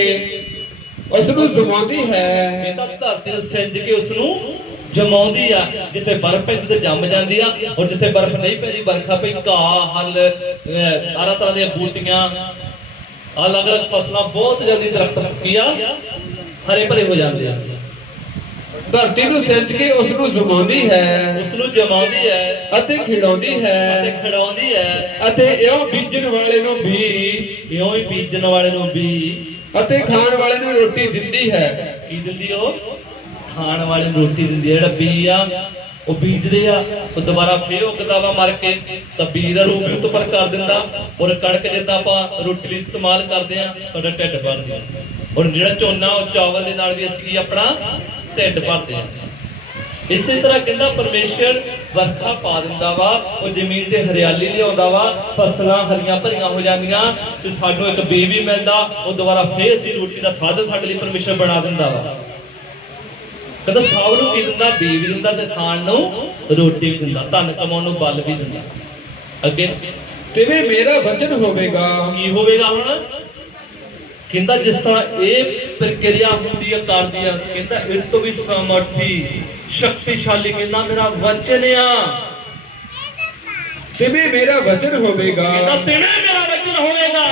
ਉਸ ਨੂੰ ਜਮਾਉਂਦੀ ਹੈ। ਕਹਿੰਦਾ ਧਰਤੀ ਨੂੰ ਸਿੰਜ ਕੇ ਉਸ ਨੂੰ ਜਮਾਉਂਦੀ ਆ। ਜਿੱਥੇ ਬਰਫ਼ ਪੈਂਦੀ ਤੇ ਜੰਮ ਜਾਂਦੀ ਆ, ਔਰ ਜਿੱਥੇ ਬਰਫ਼ ਨਹੀਂ ਪੈਂਦੀ, ਵਰਖਾ ਪਈ, ਘਾਹ ਹਲ ਸਾਰਾ ਤਰ੍ਹਾਂ ਦੀਆਂ ਬੂਟੀਆਂ, ਅਲੱਗ ਅਲੱਗ ਫਸਲਾਂ, ਬਹੁਤ ਜਲਦੀ ਦਰਖਤ ਕੀ ਆ ਹਰੇ ਭਰੇ ਹੋ ਜਾਂਦੇ ਆ। ਧਰਤੀ ਨੂੰ ਸਿਰਜ ਕੇ ਉਸ ਨੂੰ ਜਮਾਉਂਦੀ ਹੈ ਉਸ ਨੂੰ ਜਮਾਉਂਦੀ ਹੈ ਅਤੇ ਖਿਡਾਉਂਦੀ ਅਤੇ ਹੈ ਖਿਡਾਉਂਦੀ ਹੈ ਅਤੇ ਇਉਂ ਬੀਜਣ ਵਾਲੇ ਨੂੰ ਵੀ ਇਉਂ ਹੀ ਬੀਜਣ ਵਾਲੇ ਨੂੰ ਵੀ ਅਤੇ ਖਾਣ ਵਾਲੇ ਨੂੰ ਰੋਟੀ ਦਿੰਦੀ ਹੈ। ਕੀ ਦਿੰਦੀ ਉਹ? ਖਾਣ ਵਾਲੇ ਨੂੰ ਰੋਟੀ ਦਿੰਦੀ ਹੈ। ਜਿਹੜਾ ਬੀਜ ਆ ਉਹ ਬੀਜਦੇ ਆ, ਉਹ ਦੁਬਾਰਾ ਫੇਰ ਉੱਗਦਾ ਵਾ ਮਰ ਕੇ, ਤਾਂ ਬੀਜ ਦਾ ਰੂਪ ਵੀ ਉਤਪਨ ਕਰ ਦਿੰਦਾ। ਔਰ ਕਣਕ ਜਿੱਦਾਂ ਆਪਾਂ ਰੋਟੀ ਲਈ ਇਸਤੇਮਾਲ ਕਰਦੇ ਆ, ਸਾਡਾ ਢਿੱਡ ਭਰਦਾ। ਔਰ ਜਿਹੜਾ ਝੋਨਾ ਉਹ ਚਾਵਲ ਦੇ ਨਾਲ ਵੀ ਅਸੀਂ ਆਪਣਾ ਢਿੱਡ ਭਰਦੇ ਆ। ਇਸੇ ਤਰ੍ਹਾਂ ਕਹਿੰਦਾ ਪਰਮੇਸ਼ਰ ਵਰਖਾ ਪਾ ਦਿੰਦਾ ਵਾ, ਉਹ ਜ਼ਮੀਨ ਤੇ ਹਰਿਆਲੀ ਲਿਆਉਂਦਾ ਵਾ, ਫਸਲਾਂ ਹਰੀਆਂ ਭਰੀਆਂ ਹੋ ਜਾਂਦੀਆਂ ਤੇ ਸਾਨੂੰ ਇੱਕ ਬੀਜ ਵੀ ਮਿਲਦਾ। ਉਹ ਦੁਬਾਰਾ ਫੇਰ ਅਸੀਂ ਰੋਟੀ ਦਾ ਸਾਧਨ ਸਾਡੇ ਲਈ ਪਰਮੇਸ਼ਰ ਬਣਾ ਦਿੰਦਾ ਵਾ। ਕਹਿੰਦਾ ਸਭ ਨੂੰ ਕੀ ਦਿੰਦਾ? ਬੀਜ ਵੀ ਦਿੰਦਾ ਤੇ ਖਾਣ ਨੂੰ ਰੋਟੀ ਵੀ ਦਿੰਦਾ, ਧਨ ਕਮਾਉਣ ਨੂੰ ਬਲ ਵੀ ਦਿੰਦਾ। ਅੱਗੇ ਤਿਵੇਂ ਮੇਰਾ ਵਚਨ ਹੋਵੇਗਾ। ਕੀ ਹੋਵੇਗਾ ਹੁਣ? ਕਹਿੰਦਾ ਜਿਸ ਤਰ੍ਹਾਂ ਇਹ ਪ੍ਰਕਿਰਿਆ ਹੁੰਦੀ ਹੈ ਕਰਦੀ ਆ, ਕਹਿੰਦਾ ਇਹ ਤੋਂ ਵੀ ਸਮਰਥੀ ਸ਼ਕਤੀਸ਼ਾਲੀ ਕਹਿੰਦਾ ਮੇਰਾ ਵਚਨ ਆ। ਤਿਵੇਂ ਮੇਰਾ ਵਚਨ ਹੋਵੇਗਾ ਕਹਿੰਦਾ ਤਿਵੇਂ ਮੇਰਾ ਵਚਨ ਹੋਵੇਗਾ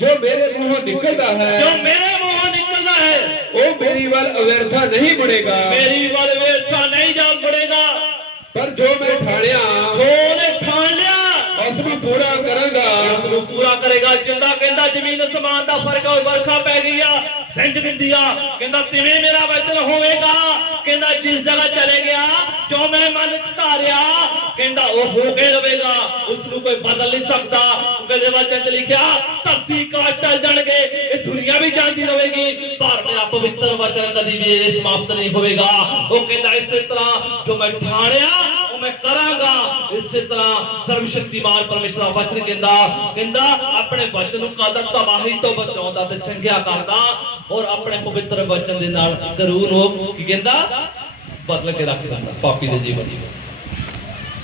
ਜੋ ਮੇਰੇ ਮੂੰਹੋਂ ਨਿਕਲਦਾ ਹੈ, ਜੋ ਮੇਰੇ ਮੂੰਹੋਂ ਨਿਕਲਦਾ ਹੈ ਉਹ ਮੇਰੀ ਵੱਲ ਅਵਿਰਥਾ ਨਹੀਂ ਮੁੜੇਗਾ, ਮੇਰੀ ਵੱਲ ਵੇਰਥਾ ਨਹੀਂ ਜਾ ਮੁੜੇਗਾ, ਪਰ ਜੋ ਮੈਂ ਠਾਣਿਆ ਜੋ ਉਹਨੇ ਠਾਣ ਲਿਆ ਉਸ ਨੂੰ ਪੂਰਾ ਕਰਾਂਗਾ। ਉਸ ਨੂੰ ਪੂਰਾ ਕਰੇਗਾ। ਜਿੰਦਾ ਕਹਿੰਦਾ ਜ਼ਮੀਨ ਅਸਮਾਨ ਦਾ ਫਰਕ ਹੈ, ਵਰਖਾ ਪੈ ਗਈ ਆ, ਸਿੰਜ ਦਿੰਦੀ ਆ। ਕਹਿੰਦਾ ਤਿਵੇਂ ਮੇਰਾ ਵਚਨ ਹੋਵੇਗਾ। ਕਹਿੰਦਾ ਜਿਸ ਜਗ੍ਹਾ ਚਲੇ ਗਿਆ ਜੋ ਮੈਂ ਮਨ ਚ ਧਾਰਿਆ, ਕਹਿੰਦਾ ਉਹ ਹੋ ਕੇ ਰਵੇਗਾ, ਉਸ ਨੂੰ ਕੋਈ ਬਦਲ ਨਹੀਂ ਸਕਦਾ। ਕਿਉਂਕਿ ਵਚਨ ਚ ਲਿਖਿਆ ਧਰਤੀ ਕਾਸ਼ ਟਲ ਜਾਣਗੇ, ਇਹ ਦੁਨੀਆ ਵੀ ਜਾਂਦੀ ਰਹੇਗੀ, ਪਰ ਮੇਰਾ ਪਵਿੱਤਰ ਵਚਨ ਕਦੀ ਵੀ ਇਹ ਸਮਾਪਤ ਨਹੀਂ ਹੋਵੇਗਾ। ਉਹ ਕਹਿੰਦਾ ਇਸੇ ਤਰ੍ਹਾਂ ਜੋ ਮੈਂ ਠਾਣਿਆ ਉਹ ਮੈਂ ਕਰਾਂਗਾ। ਇਸੇ ਤਰ੍ਹਾਂ ਸਰਵਸ਼ਕਤੀਮਾਨ ਪਰਮੇਸ਼ਰ ਦਾ ਵਚਨ ਕਹਿੰਦਾ ਆਪਣੇ ਵਚਨ ਨੂੰ ਕਦ ਤਬਾਹੀ ਤੋਂ ਬਚਾਉਂਦਾ ਤੇ ਚੰਗਿਆ ਕਰਦਾ, ਔਰ ਆਪਣੇ ਪਵਿੱਤਰ ਵਚਨ ਦੇ ਨਾਲ ਇੱਕ ਰੂਹ ਨੂੰ ਕੀ ਕਹਿੰਦਾ? ਬਦਲ ਕੇ ਰੱਖ ਦਿੰਦਾ ਪਾਪੀ ਦੇ ਜੀਵਨ ਦੀ।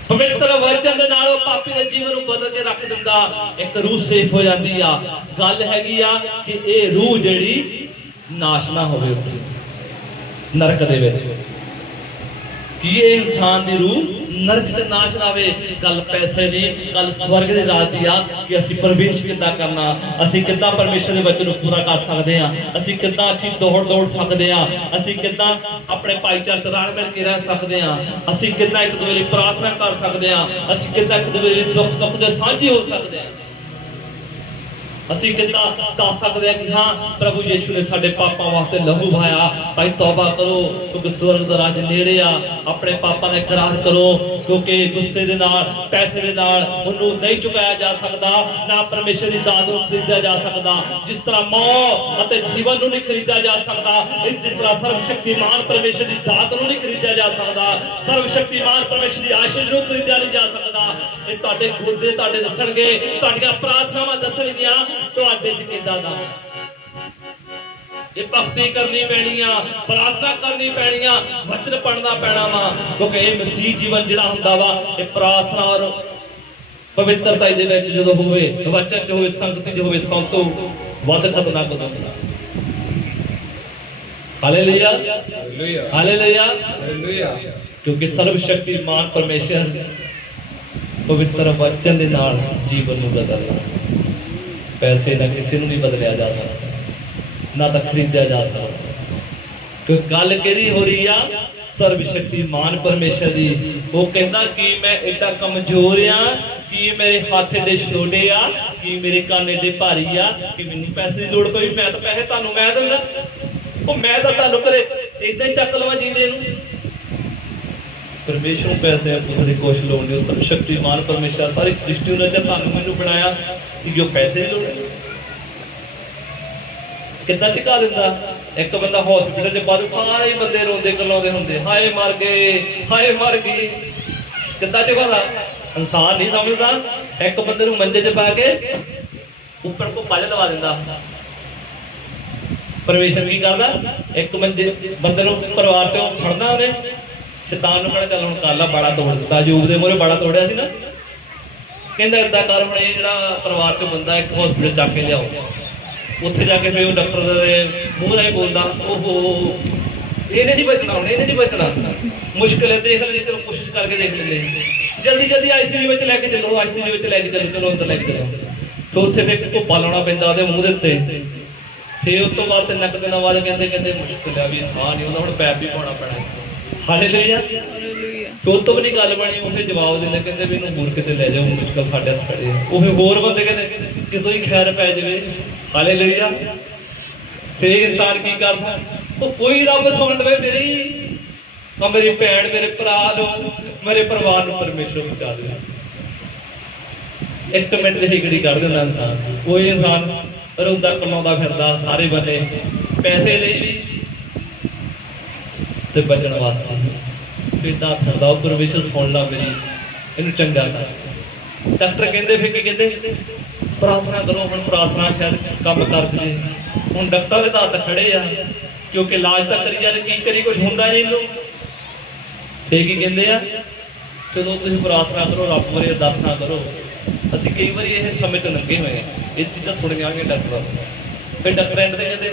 ਪਵਿੱਤਰ ਵਚਨ ਦੇ ਨਾਲ ਉਹ ਪਾਪੀ ਦੇ ਜੀਵਨ ਨੂੰ ਬਦਲ ਕੇ ਰੱਖ ਦਿੰਦਾ, ਇੱਕ ਰੂਹ ਸੇਫ ਹੋ ਜਾਂਦੀ ਆ। ਗੱਲ ਹੈਗੀ ਆ ਕਿ ਇਹ ਰੂਹ ਜਿਹੜੀ ਨਾਸ਼ ਨਾ ਹੋਵੇ ਉੱਥੇ ਨਰਕ ਦੇ ਵਿੱਚ। ਕੀ ਇਹ ਇਨਸਾਨ ਦੀ ਰੂਹ ਨਰਕ ਤੇ ਨਾਸ਼ ਨਾ ਹੋਵੇ। ਗੱਲ ਪੈਸੇ ਦੀ, ਗੱਲ ਸਵਰਗ ਦੇ ਰਾਜ ਦੀ ਆ ਕਿ ਅਸੀਂ ਪ੍ਰਵੇਸ਼ ਕਿੱਦਾਂ ਕਰਨਾ, ਅਸੀਂ ਕਿੱਦਾਂ ਪਰਮੇਸ਼ਰ ਦੇ ਵਚਨ ਨੂੰ ਪੂਰਾ ਕਰ ਸਕਦੇ ਆ, ਅਸੀਂ ਕਿੱਦਾਂ ਅੱਛੀ ਦੌੜ ਸਕਦੇ ਆ, ਅਸੀਂ ਕਿੱਦਾਂ ਆਪਣੇ ਭਾਈਚਾਰੇ ਚ ਰਲ ਮਿਲ ਕੇ ਰਹਿ ਸਕਦੇ ਆ, ਅਸੀਂ ਕਿੱਦਾਂ ਇੱਕ ਦੂਜੇ ਲਈ ਪ੍ਰਾਰਥਨਾ ਕਰ ਸਕਦੇ ਆ, ਅਸੀਂ ਕਿੱਦਾਂ ਇੱਕ ਦੂਜੇ ਲਈ ਦੁੱਖ ਸੁੱਖ ਦੇ ਸਾਂਝੇ ਹੋ ਸਕਦੇ ਆ, ਅਸੀਂ ਕਿੱਦਾਂ ਦੱਸ ਸਕਦੇ ਆ ਕਿ ਹਾਂ ਪ੍ਰਭੂ ਯਿਸੂ ਨੇ ਸਾਡੇ ਪਾਪਾਂ ਵਾਸਤੇ ਲਹੂ ਵਹਾਇਆ। ਭਾਈ ਤੌਬਾ ਕਰੋ ਕਿਉਂਕਿ ਸਵਰਗ ਦਾ ਰਾਜ ਨੇੜੇ ਆ। ਆਪਣੇ ਪਾਪਾਂ ਦਾ ਇਕਰਾਰ ਕਰੋ ਕਿਉਂਕਿ ਗੁੱਸੇ ਦੇ ਨਾਲ, ਪੈਸੇ ਦੇ ਨਾਲ ਉਹਨੂੰ ਨਹੀਂ ਚੁਕਾਇਆ ਜਾ ਸਕਦਾ, ਨਾ ਪਰਮੇਸ਼ਰ ਦੀ ਦਾਤ ਨੂੰ ਖਰੀਦਿਆ ਜਾ ਸਕਦਾ। ਜਿਸ ਤਰ੍ਹਾਂ ਮੌਤ ਅਤੇ ਜੀਵਨ ਨੂੰ ਨਹੀਂ ਖਰੀਦਿਆ ਜਾ ਸਕਦਾ, ਜਿਸ ਤਰ੍ਹਾਂ ਸਰਵਸ਼ਕਤੀਮਾਨ ਪਰਮੇਸ਼ਰ ਦੀ ਦਾਤ ਨੂੰ ਨਹੀਂ ਖਰੀਦਿਆ ਜਾ ਸਕਦਾ, ਸਰਵਸ਼ਕਤੀਮਾਨ ਪਰਮੇਸ਼ਰ ਦੀ ਆਸ਼ੀਸ਼ ਨੂੰ ਖਰੀਦਿਆ ਨਹੀਂ ਜਾ ਸਕਦਾ। ਇਹ ਤੁਹਾਡੇ ਗੁਰਦੇ ਤੁਹਾਡੇ ਦੱਸਣਗੇ, ਤੁਹਾਡੀਆਂ ਪ੍ਰਾਰਥਨਾਵਾਂ ਦੱਸਣਗੀਆਂ ਤੁਹਾਡੇ ਚ ਕਿੱਦਾਂ ਦਾ। ਇਹ ਭਗਤੀ ਕਰਨੀ ਪੈਣੀ ਆ, ਪ੍ਰਾਰਥਨਾ ਕਰਨੀ ਪੈਣੀ ਆ, ਵਚਨ ਪੜ੍ਹਨਾ ਪੈਣਾ ਵਾ, ਕਿਉਂਕਿ ਇਹ ਮਸੀਹ ਜੀਵਨ ਜਿਹੜਾ ਹੁੰਦਾ ਵਾ ਇਹ ਪ੍ਰਾਰਥਨਾ ਔਰ ਪਵਿੱਤਰਤਾ ਦੇ ਵਿੱਚ ਜਦੋਂ ਹੋਵੇ, ਵਚਨ ਚ ਹੋਵੇ, ਸੰਗਤ ਚ ਹੋਵੇ, ਸਭ ਤੋਂ ਵੱਧ ਖਤਰਨਾਕ ਹੁੰਦਾ। Hallelujah, hallelujah, hallelujah. ਕਿਉਂਕਿ ਸਰਵਸ਼ਕਤੀਮਾਨ ਪਰਮੇਸ਼ਰ ਪਵਿੱਤਰ ਵਚਨ ਦੇ ਨਾਲ ਜੀਵਨ ਨੂੰ ਬਦਲਦਾ। ਪੈਸੇ ਨਾਲ ਕਿਸੇ ਨੂੰ ਨਹੀਂ ਬਦਲਿਆ ਜਾ ਸਕਦਾ, ਨਾ ਤਾਂ ਖਰੀਦਿਆ ਜਾ ਸਕਦਾ। ਕਿਉਂਕਿ ਗੱਲ ਕਿਹਦੀ ਹੋ ਰਹੀ ਆ? ਸਰਵਸ਼ਕਤੀਮਾਨ ਪਰਮੇਸ਼ਰ ਦੀ। ਉਹ ਕਹਿੰਦਾ ਕਿ ਮੈਂ ਏਡਾ ਕਮਜ਼ੋਰ ਆ, ਕਿ ਮੇਰੇ ਹੱਥ ਏਡੇ ਛੋਟੇ ਆ, ਕਿ ਮੇਰੇ ਕੰਨ ਏਡੇ ਭਾਰੀ ਆ, ਕਿ ਮੈਨੂੰ ਪੈਸੇ ਦੀ ਲੋੜ ਪਈ ਮੈਂ ਤਾਂ ਪੈਸੇ ਤੁਹਾਨੂੰ ਮੈਂ ਦਿੰਦਾ। ਉਹ ਮੈਂ ਤਾਂ ਤੁਹਾਨੂੰ ਕਰੇ ਏਦਾਂ ਹੀ ਚੱਕ ਲਵਾਂ ਜੀਂਦੇ ਨੂੰ। ਪਰਮੇਸ਼ਰ ਨੂੰ ਪੈਸੇ ਪੁੱਛਣ ਦੀ ਕੁਛ ਲੋੜ ਨਹੀਂ। ਸਰਵਸ਼ਕਤੀਮਾਨ ਪਰਮੇਸ਼ਰ ਸਾਰੀ ਸ੍ਰਿਸ਼ਟੀ ਨੂੰ ਤੁਹਾਨੂੰ ਮੈਨੂੰ ਬਣਾਇਆ ਕਿ ਉਹ ਪੈਸੇ ਦੀ ਲੋੜ ਹੈ। ਕਿੱਦਾਂ ਝੁਕਾ ਦਿੰਦਾ? ਇੱਕ ਬੰਦਾ ਹਸਪੀਟਲ ਚ ਬਾਅਦ ਸਾਰੇ ਬੰਦੇ ਰੋਂਦੇ ਕਲਾਉਂਦੇ ਹੁੰਦੇ, ਹਾਏ ਮਰ ਗਏ, ਹਾਏ ਮਰ ਗਈ। ਕਿੱਦਾਂ ਝੁਕਾਦਾ? ਇਨਸਾਨ ਨਹੀਂ ਸਮਝਦਾ। ਇੱਕ ਬੰਦੇ ਨੂੰ ਮੰਜੇ ਚ ਪਾ ਕੇ ਉੱਪਰ ਕੋ ਪੱਲ ਲਵਾ ਦਿੰਦਾ। ਪਰਮੇਸ਼ਰ ਕੀ ਕਰਦਾ? ਇੱਕ ਬੰਦੇ ਨੂੰ ਪਰਿਵਾਰ ਤੋਂ ਫੜਦਾ, ਉਹਨੇ ਸ਼ੈਤਾਨ ਨੂੰ ਕਹਿੰਦਾ ਚੱਲ ਹੁਣ ਕਰ ਲਾ, ਬਾੜਾ ਤੋੜ ਦਿੱਤਾ। ਅਯੂਬ ਦੇ ਮੂਹਰੇ ਬਾੜਾ ਤੋੜਿਆ ਸੀ ਨਾ, ਕਹਿੰਦਾ ਏਦਾਂ ਕਰ ਹੁਣ ਇਹ ਜਿਹੜਾ ਪਰਿਵਾਰ ਚੋਂ ਬੰਦਾ ਇੱਕ ਹਸਪੀਟਲ ਚੱਕ ਕੇ ਲਿਆਓ। ਉੱਥੇ ਜਾ ਕੇ ਫਿਰ ਉਹ ਡਾਕਟਰ ਦੇ ਮੂੰਹ ਰਾਹੀਂ ਬੋਲਦਾ, ਓਹੋ ਇਹਨੇ ਨਹੀਂ ਬਚਣਾ, ਹੁਣ ਇਹਨੇ ਨਹੀਂ ਬਚਣਾ, ਮੁਸ਼ਕਿਲ ਹੈ, ਦੇਖ ਲੈ, ਚਲੋ ਕੋਸ਼ਿਸ਼ ਕਰਕੇ ਦੇਖ ਲੈਂਦੇ, ਜਲਦੀ ਜਲਦੀ ਆਈਸੀਯੂ ਵਿੱਚ ਲੈ ਕੇ ਚੱਲੋ, ਆਈਸੀਯੂ ਵਿੱਚ ਲੈ ਕੇ ਚੱਲੋ, ਚਲੋ ਅੰਦਰ ਲੈ ਕੇ ਚੱਲੋ। ਫਿਰ ਉੱਥੇ ਫਿਰ ਧੁੱਪਾ ਲਾਉਣਾ ਪੈਂਦਾ ਉਹਦੇ ਮੂੰਹ ਦੇ ਉੱਤੇ, ਫਿਰ ਉਸ ਤੋਂ ਬਾਅਦ 3 ਦਿਨਾਂ ਬਾਅਦ ਕਹਿੰਦੇ ਮੁਸ਼ਕਿਲ ਆ ਵੀ ਸਾਹ ਨਹੀਂ ਆਉਂਦਾ, ਹੁਣ ਪੈਪ ਵੀ ਪਾਉਣਾ ਪੈਣਾ। ਹਾਲੇਲੂਇਆ। ਤੇ ਉਹ ਤੋਂ ਵੀ ਨਹੀਂ ਗੱਲ ਬਣੀ, ਉਹ ਫਿਰ ਜਵਾਬ ਦਿੰਦੇ ਕਹਿੰਦੇ ਵੀ ਇਹਨੂੰ ਹੋਰ ਕਿਤੇ ਲੈ ਜਾਓ, ਮੁਸ਼ਕਿਲ ਸਾਡੇ ਹੱਥ ਖੜੇ ਆ। ਉਹ ਫਿਰ ਹੋਰ ਬੰਦੇ ਕਹਿੰਦੇ ਕਿਤੋਂ ਹੀ ਖੈਰ ਪੈ ਜਾਵੇ। ਹਾਲੇਲੂਇਆ। ਤੇ ਇਨਸਾਨ ਕੀ ਕਰਦਾ, ਉਹ ਕੋਈ ਰੱਬ ਸੁਣ ਲਵੇ ਮੇਰੀ ਭੈਣ, ਮੇਰੇ ਭਰਾ ਨੂੰ, ਮੇਰੇ ਪਰਿਵਾਰ ਨੂੰ ਪਰਮੇਸ਼ਰ ਬਚਾ ਦੇਵੇ। 1 ਮਿੰਟ ਦੀ ਹਿਗੜੀ ਕੱਢ ਦਿੰਦਾ ਇਨਸਾਨ। ਕੋਈ ਇਨਸਾਨ ਰੋਂਦਾ ਕਮਾਉਂਦਾ ਫਿਰਦਾ ਸਾਰੇ ਬੰਦੇ ਪੈਸੇ ਲਈ ਵੀ ਤੇ ਬਚਣ ਵਾਸਤੇ ਇਦਾਂ ਫਿਰਦਾ। ਉਹ ਪਰਮੇਸ਼ਰ ਸੁਣ ਲਾ ਮੇਰੀ, ਇਹਨੂੰ ਚੰਗਾ ਕਰ। ਡਾਕਟਰ ਕਹਿੰਦੇ ਫਿਰ ਕੀ ਕਹਿੰਦੇ, ਪ੍ਰਾਰਥਨਾ ਕਰੋ। ਹੁਣ ਪ੍ਰਾਰਥਨਾ ਸ਼ਾਇਦ ਕੰਮ ਕਰ ਦੇ। ਹੁਣ ਡਾਕਟਰ ਦੇ ਹੱਥ ਖੜੇ ਆ ਕਿਉਂਕਿ ਇਲਾਜ ਤਾਂ ਕਰੀ ਜਾਂਦੇ, ਕੀ ਕਰੀ, ਕੁਝ ਹੁੰਦਾ ਨਹੀਂ ਇਹਨੂੰ। ਤੇ ਕੀ ਕਹਿੰਦੇ ਆ, ਚਲੋ ਤੁਸੀਂ ਪ੍ਰਾਰਥਨਾ ਕਰੋ, ਰੱਬ ਬਾਰੇ ਅਰਦਾਸਾਂ ਕਰੋ। ਅਸੀਂ ਕਈ ਵਾਰੀ ਇਹ ਸਮੇਂ ਤੋਂ ਲੰਘੇ ਹੋਏ ਆ, ਇਹ ਚੀਜ਼ਾਂ ਸੁਣੀਆਂ ਹੋਈਆਂ ਡਾਕਟਰਾਂ ਤੋਂ। ਫਿਰ ਡਾਕਟਰ ਐਂਡ ਤੇ ਕਹਿੰਦੇ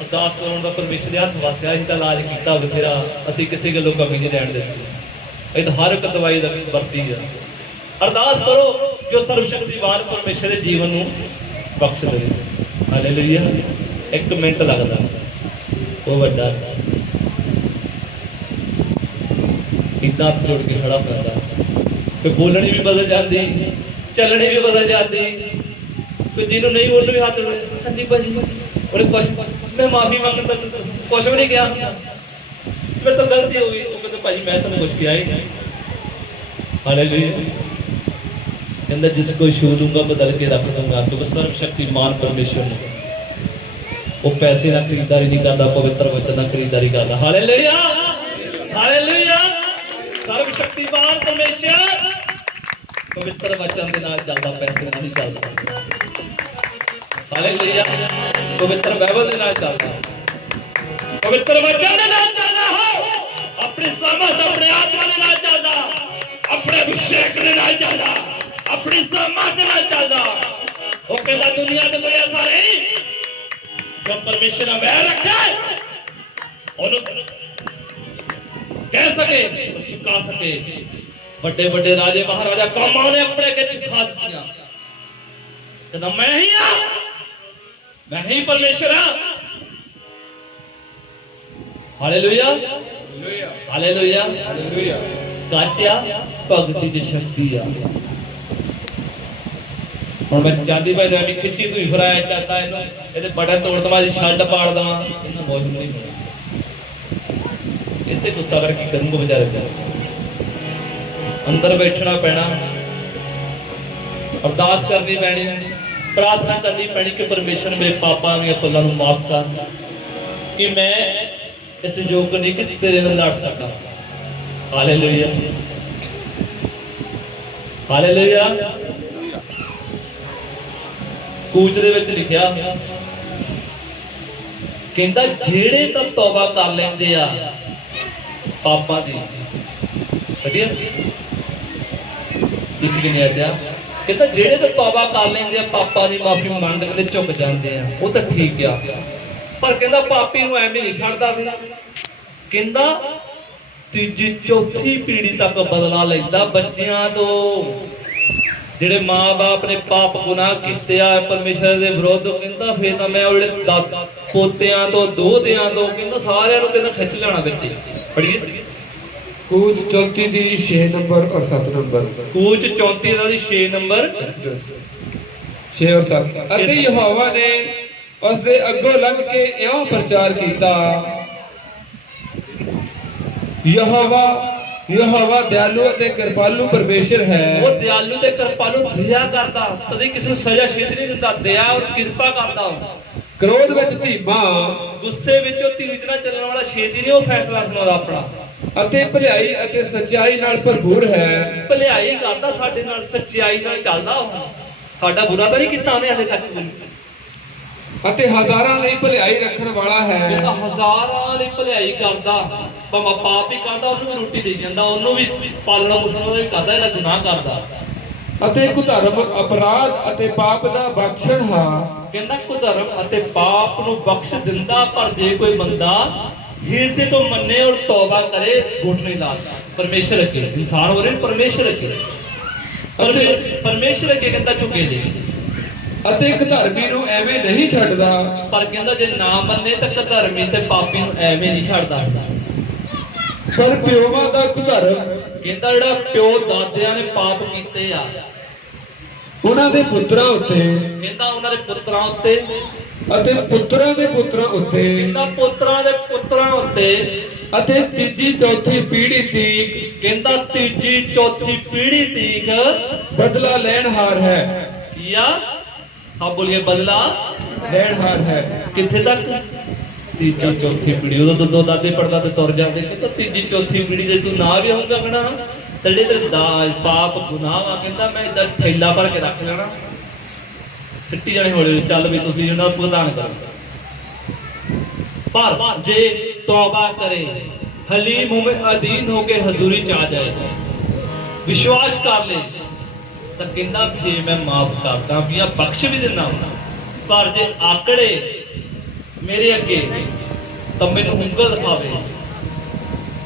ਅਰਦਾਸ ਕਰਾਉਣ ਦਾ ਪਰਮੇਸ਼ਰ ਦੇ ਹੱਥ ਵਾਸਿਆ, ਅਸੀਂ ਤਾਂ ਇਲਾਜ ਕੀਤਾ ਹੋਵੇ, ਫਿਰ ਅਸੀਂ ਕਿਸੇ ਗੱਲੋਂ ਕਮੀ ਨਹੀਂ ਰਹਿਣ ਦਿੰਦੇ। ਇਹ ਤਾਂ ਹਰ ਇੱਕ ਦਵਾਈ ਦਾ ਵਰਤੀ ਆ। ਅਰਦਾਸ ਕਰੋ ਜੋ ਸਰਵਸ਼ਕਤੀਮਾਨ ਪਰਮੇਸ਼ਰ ਦੇ ਜੀਵਨ ਨੂੰ ਬਖਸ਼ ਦੇਵੇ। ਹਾਲੇਲੂਇਆ। 1 ਮਿੰਟ ਲੱਗਦਾ, ਉਹ ਵੱਡਾ ਇਦਾਂ ਜੁੜ ਕੇ ਖੜਾ ਪੈਂਦਾ। ਤੇ ਬੋਲਣੀ ਵੀ ਬਦਲ ਜਾਂਦੀ, ਚੱਲਣੀ ਵੀ ਬਦਲ ਜਾਂਦੀ। ਤੇ ਜਿਹਨੂੰ ਨਹੀਂ ਉਹਨੂੰ ਵੀ ਹੱਥ ਜੋੜੇ, ਹਾਂਜੀ ਭਾਜੀ ਉਹਨੇ ਕੁਛ, ਮੈਂ ਮਾਫੀ ਮੰਗਦਾ, ਕੁਛ ਵੀ ਨਹੀਂ ਕਿਹਾ, ਮੇਰੇ ਤੋਂ ਗਲਤੀ ਹੋ ਗਈ। ਉਹ ਕਹਿੰਦੇ ਭਾਜੀ ਮੈਂ ਤੁਹਾਨੂੰ ਕੁਛ ਕਿਹਾ ਹੀ ਨਹੀਂ। ਹਾਲੇਲੂਇਆ। ਕਹਿੰਦਾ ਜਿਸ ਕੋਈ ਛੂ ਦੂੰਗਾ ਬਦਲ ਕੇ ਰੱਖ ਦੂੰਗਾ। ਕਿਉਂਕਿ ਸਰਵ ਸ਼ਕਤੀਮਾਨ ਪਰਮੇਸ਼ਰ ਨੂੰ ਉਹ ਪੈਸੇ ਨਾਲ ਖਰੀਦਦਾਰੀ ਨਹੀਂ ਕਰਦਾ, ਪਵਿੱਤਰ ਵਚਨ ਨਾਲ ਖਰੀਦਦਾਰੀ ਕਰਦਾ। ਹਾਲੇਲੂਇਆ। ਹਾਲੇਲੂਇਆ। ਸਰਵ ਸ਼ਕਤੀਮਾਨ ਪਰਮੇਸ਼ਰ ਪਵਿੱਤਰ ਵਚਨ ਦੇ ਨਾਲ ਚੱਲਦਾ, ਪੈਸੇ ਨਾਲ ਨਹੀਂ ਚੱਲਦਾ। ਹਾਲੇਲੂਇਆ। ਪਵਿੱਤਰ ਬਾਈਬਲ ਦੇ ਨਾਲ ਚੱਲਦਾ, ਪਵਿੱਤਰ ਵਚਨ ਦੇ ਨਾਲ ਚੱਲਦਾ ਹੋ, ਆਪਣੀ ਸਮਝ, ਆਪਣੇ ਆਤਮਾ ਦੇ ਨਾਲ ਚੱਲਦਾ, ਆਪਣੇ ਅਭਿਸ਼ੇਕ ਦੇ ਨਾਲ ਚੱਲਦਾ, ਆਪਣੀ ਸਮਝ ਦੇ ਨਾਲ ਚੱਲਦਾ। ਉਹ ਕਹਿੰਦਾ ਦੁਨੀਆ ਤੇ ਕੋਈ ਐਸਾ ਨਹੀਂ ਜੋ ਪਰਮੇਸ਼ਰ ਨਾਲ ਵੈਰ ਰੱਖੇ, ਉਹਨੂੰ ਕਹਿ ਸਕੇ, ਚੁਕਾ ਸਕੇ। ਵੱਡੇ ਵੱਡੇ ਰਾਜੇ ਮਹਾਰਾਜਾ ਕੌਮਾਂ ਨੇ ਆਪਣੇ ਅੱਗੇ ਚੁਕਾ ਦਿੱਤੀਆਂ। ਕਹਿੰਦਾ ਮੈਂ ਹੀ ਆ, ਮੈਂ ਹੀ ਪਰਮੇਸ਼ਰ ਆ। ਹਾਲੇਲੂਇਆ। ਹਾਲੇਲੂਇਆ। ਹਾਲੇਲੂਇਆ। ਕਾਟਿਆ ਭਗਤੀ ਦੀ ਸ਼ਕਤੀ ਆ। ਹੁਣ ਮੈਂ ਚਾਂਦੀ ਭਾਈ ਰੈਣੀ ਖਿੱਚੀ ਤੂੰ ਫਰਾਇਆ ਚਾਹਤਾ, ਇਹਨੂੰ ਇਹਦੇ ਬਟਨ ਤੋੜ ਦਵਾਂ, ਸ਼ਰਟ ਪਾੜ ਦਵਾਂ, ਇਹਨਾਂ ਮੌਜ ਨਹੀਂ ਹੋਣੀ। ਇੱਥੇ ਗੁੱਸਾ ਕਰਕੇ ਕਰੂੰਗਾ ਵਿਚਾਰੇ ਤੇ। ਅੰਦਰ ਬੈਠਣਾ ਪੈਣਾ, ਅਰਦਾਸ ਕਰਨੀ ਪੈਣੀ, ਪ੍ਰਾਰਥਨਾ ਕਰਨੀ ਪੈਣੀ ਕਿ ਪਰਮੇਸ਼ਰ ਮੇਰੇ ਪਾਪਾਂ ਦੀਆਂ ਭੁੱਲਾਂ ਨੂੰ ਮਾਫ ਕਰ, ਕਿ ਮੈਂ ਇਸ ਯੋਗ ਨਹੀਂ ਕਿ ਤੇਰੇ ਨਾਲ ਲੜ ਸਕਾਂ। ਹਾਲੇਲੂਇਆ। ਹਾਲੇਲੂਇਆ। ਕੂਚ ਦੇ ਵਿੱਚ ਲਿਖਿਆ ਕਹਿੰਦਾ ਜਿਹੜੇ ਤਾਂ ਤੌਬਾ ਕਰ ਲੈਂਦੇ ਆ ਪਾਪਾਂ ਦੀ, ਵਧੀਆ ਇੱਕ ਨਹੀਂ ਆਜਾ, ਕਹਿੰਦਾ ਜਿਹੜੇ ਤਾਂ ਤੌਬਾ ਕਰ ਲੈਂਦੇ ਆ ਪਾਪਾਂ ਦੀ ਮਾਫੀ ਮੰਗ ਕੇ ਝੁਕ ਜਾਂਦੇ ਆ, ਉਹ ਤਾਂ ਠੀਕ ਆ। ਪਰ ਕਹਿੰਦਾ ਪਾਪੀ ਨੂੰ ਐਵੇਂ ਨਹੀਂ ਛੱਡਦਾ ਵੀ। ਕਹਿੰਦਾ ਤੀਜੀ ਚੌਥੀ ਪੀੜ੍ਹੀ ਤੱਕ ਬਦਲਾ ਲੈਂਦਾ ਬੱਚਿਆਂ ਤੋਂ। ਜਿਹੜੇ ਮਾਂ-ਬਾਪ ਨੇ ਪਾਪ ਗੁਨਾਹ ਕੀਤੇ ਆ ਪਰਮੇਸ਼ਰ ਦੇ ਵਿਰੁੱਧ, ਕਹਿੰਦਾ ਫੇਰ ਤਾਂ ਮੈਂ ਉਹਦੇ ਪੋਤਿਆਂ ਤੋਂ, ਦੋਹਤਿਆਂ ਤੋਂ, ਕਹਿੰਦਾ ਸਾਰਿਆਂ ਨੂੰ ਕਹਿੰਦਾ ਖਿੱਚ ਲੈਣਾ ਵਿੱਚ। ਪੜ੍ਹੀਏ ਕੂਚ 34 ਦੀ 6 ਨੰਬਰ ਔਰ 7 ਨੰਬਰ। ਕੂਚ 34 ਦਾ 6 ਨੰਬਰ 6 ਔਰ 7। ਅਤੇ ਯਹੋਵਾ ਨੇ ਉਸ ਦੇ ਅੱਗੋਂ ਲੰਘ ਕੇ ਇਉਂ ਪ੍ਰਚਾਰ ਕੀਤਾ, ਯਹੋਵਾ ਦਿਆਲੂ ਅਤੇ ਕਿਰਪਾਲੂ ਪਰਮੇਸ਼ਰ ਹੈ। ਉਹ ਦਿਆਲੂ ਤੇ ਕਿਰਪਾਲੂ ਦਇਆ ਕਰਦਾ, ਕਦੇ ਕਿਸੇ ਨੂੰ ਸਜ਼ਾ ਛੇਤੀ ਨਹੀਂ ਦਿੰਦਾ, ਦਇਆ ਔਰ ਕਿਰਪਾ ਕਰਦਾ। ਕ੍ਰੋਧ ਵਿੱਚ ਧੀਮਾ, ਗੁੱਸੇ ਵਿੱਚ ਉਹ ਧੀਰਜ ਨਾਲ ਚੱਲਣ ਵਾਲਾ, ਛੇਤੀ ਨਹੀਂ ਉਹ ਫੈਸਲਾ ਸੁਣਾਉਂਦਾ ਆਪਣਾ। ਅਤੇ ਭਲਾਈ ਅਤੇ ਸੱਚਾਈ ਨਾਲ ਭਰਪੂਰ ਹੈ। ਭਲਾਈ ਕਰਦਾ ਸਾਡੇ ਨਾਲ, ਸੱਚਾਈ ਨਾਲ ਚੱਲਦਾ। ਉਹ ਸਾਡਾ ਬੁਰਾ ਤਾਂ ਨਹੀਂ ਕੀਤਾ ਉਹਨੇ ਹਾਲੇ ਤੱਕ। ਅਤੇ ਹਜ਼ਾਰਾਂ ਲਈ ਭਲਾਈ ਰੱਖਣ ਵਾਲਾ ਹੈ। ਹਜ਼ਾਰਾਂ ਲਈ ਭਲਾਈ ਕਰਦਾ, ਭਾਵੇਂ ਪਾਪ ਹੀ ਕਰਦਾ ਉਹਨੂੰ ਵੀ ਰੋਟੀ ਦੇ ਜਾਂਦਾ, ਉਹਨੂੰ ਵੀ ਪਾਲਣਾ ਪੋਸ਼ਣ ਉਹਦਾ ਵੀ ਕਰਦਾ, ਇਹਦਾ ਗੁਨਾਹ ਕਰਦਾ। ਅਤੇ ਕੁਧਰਮ, ਅਪਰਾਧ ਅਤੇ ਪਾਪ ਦਾ ਬਖਸ਼ਣਹਾਰ। ਕਹਿੰਦਾ ਕੁਧਰਮ ਅਤੇ ਪਾਪ ਨੂੰ ਬਖਸ਼ ਦਿੰਦਾ, ਪਰ ਜੇ ਕੋਈ ਬੰਦਾ ਹਿਰਦੇ ਤੋਂ ਮੰਨੇ ਔਰ ਤੌਬਾ ਕਰੇ, ਗੁੱਟ ਨਹੀਂ ਲਾਦਾ। ਪਰਮੇਸ਼ਰ ਅੱਗੇ ਇਨਸਾਨ ਹੋ ਰਹੇ, ਪਰਮੇਸ਼ਰ ਅੱਗੇ, ਪਰਮੇਸ਼ਰ ਅੱਗੇ ਕਹਿੰਦਾ ਝੁਕੇ ਜੇ। ਅਤੇ ਇੱਕ ਧਰਮੀ ਨੂੰ ਐਵੇਂ ਨਹੀਂ ਛੱਡਦਾ। ਪਰ ਕਹਿੰਦਾ ਜੇ ਨਾ ਮੰਨੇ ਤਾਂ ਧਰਮੀ ਤੇ ਪਾਪੀ ਨੂੰ ਐਵੇਂ ਨਹੀਂ ਛੱਡਦਾ। ਪਰ ਪਿਓਵਾਂ ਦਾ ਕੁਧਰਮ ਕਹਿੰਦਾ ਜਿਹੜਾ ਪਿਓ ਦਾਦਿਆਂ ਨੇ ਪਾਪ ਕੀਤੇ ਆ ਉਹਨਾਂ ਦੇ ਪੁੱਤਰਾਂ ਉੱਤੇ ਕਹਿੰਦਾ ਉਹਨਾਂ ਦੇ ਪੁੱਤਰਾਂ ਉੱਤੇ ਅਤੇ ਪੁੱਤਰਾਂ ਦੇ ਪੁੱਤਰਾਂ ਉੱਤੇ ਕਹਿੰਦਾ ਪੁੱਤਰਾਂ ਦੇ ਪੁੱਤਰਾਂ ਉੱਤੇ ਅਤੇ ਤੀਜੀ ਚੌਥੀ ਪੀੜ੍ਹੀ ਤੀਕ ਕਹਿੰਦਾ ਤੀਜੀ ਚੌਥੀ ਪੀੜ੍ਹੀ ਤੀਕ ਬਦਲਾ ਲੈਣ ਹਾਰ ਹੈ। ਜਾਂ ਸਭ ਬੋਲੀਏ ਬਦਲਾ ਲੈਣ ਹਾਰ ਹੈ। ਕਿੱਥੇ ਤੱਕ? ਤੀਜੀ ਚੌਥੀ ਪੀੜ੍ਹੀ। ਉਦੋਂ ਦੋ ਦਾਦੇ ਪੜਦਾਦੇ ਤੁਰ ਜਾਂਦੇ ਕਹਿੰਦਾ ਤੀਜੀ ਚੌਥੀ ਪੀੜ੍ਹੀ ਜੇ ਤੂੰ ਨਾ ਵੀ ਆਉਂਗਾ ਬਣਾ ਤੇਰੇ ਤੇ ਦਾਜ ਪਾਪ ਗੁਨਾਹ ਆ ਕਹਿੰਦਾ ਮੈਂ ਇਦਾਂ ਥੈਲਾ ਭਰ ਕੇ ਰੱਖ ਲੈਣਾ ਸਿੱਟੀ ਜਾਣੇ ਹੌਲੀ ਚੱਲ ਵੀ ਤੁਸੀਂ ਉਹਨਾਂ ਦਾ ਭੁਗਤਾਨ ਕਰੋ। ਪਰ ਜੇ ਤੌਬਾ ਕਰੇ ਹਲੀਮ ਹੋਵੇ ਅਧੀਨ ਹੋ ਕੇ ਹਜ਼ੂਰੀ ਚ ਆ ਜਾਏ ਵਿਸ਼ਵਾਸ ਕਰ ਲੈ ਤਾਂ ਕਹਿੰਦਾ ਫੇ ਮੈਂ ਮਾਫ ਕਰਦਾ ਵੀ ਆ ਬਖਸ਼ ਵੀ ਦਿੰਦਾ। ਪਰ ਜੇ ਆਕੜੇ ਮੇਰੇ ਅੱਗੇ ਤਾਂ ਮੈਨੂੰ ਉਂਗਲ ਦਿਖਾਵੇ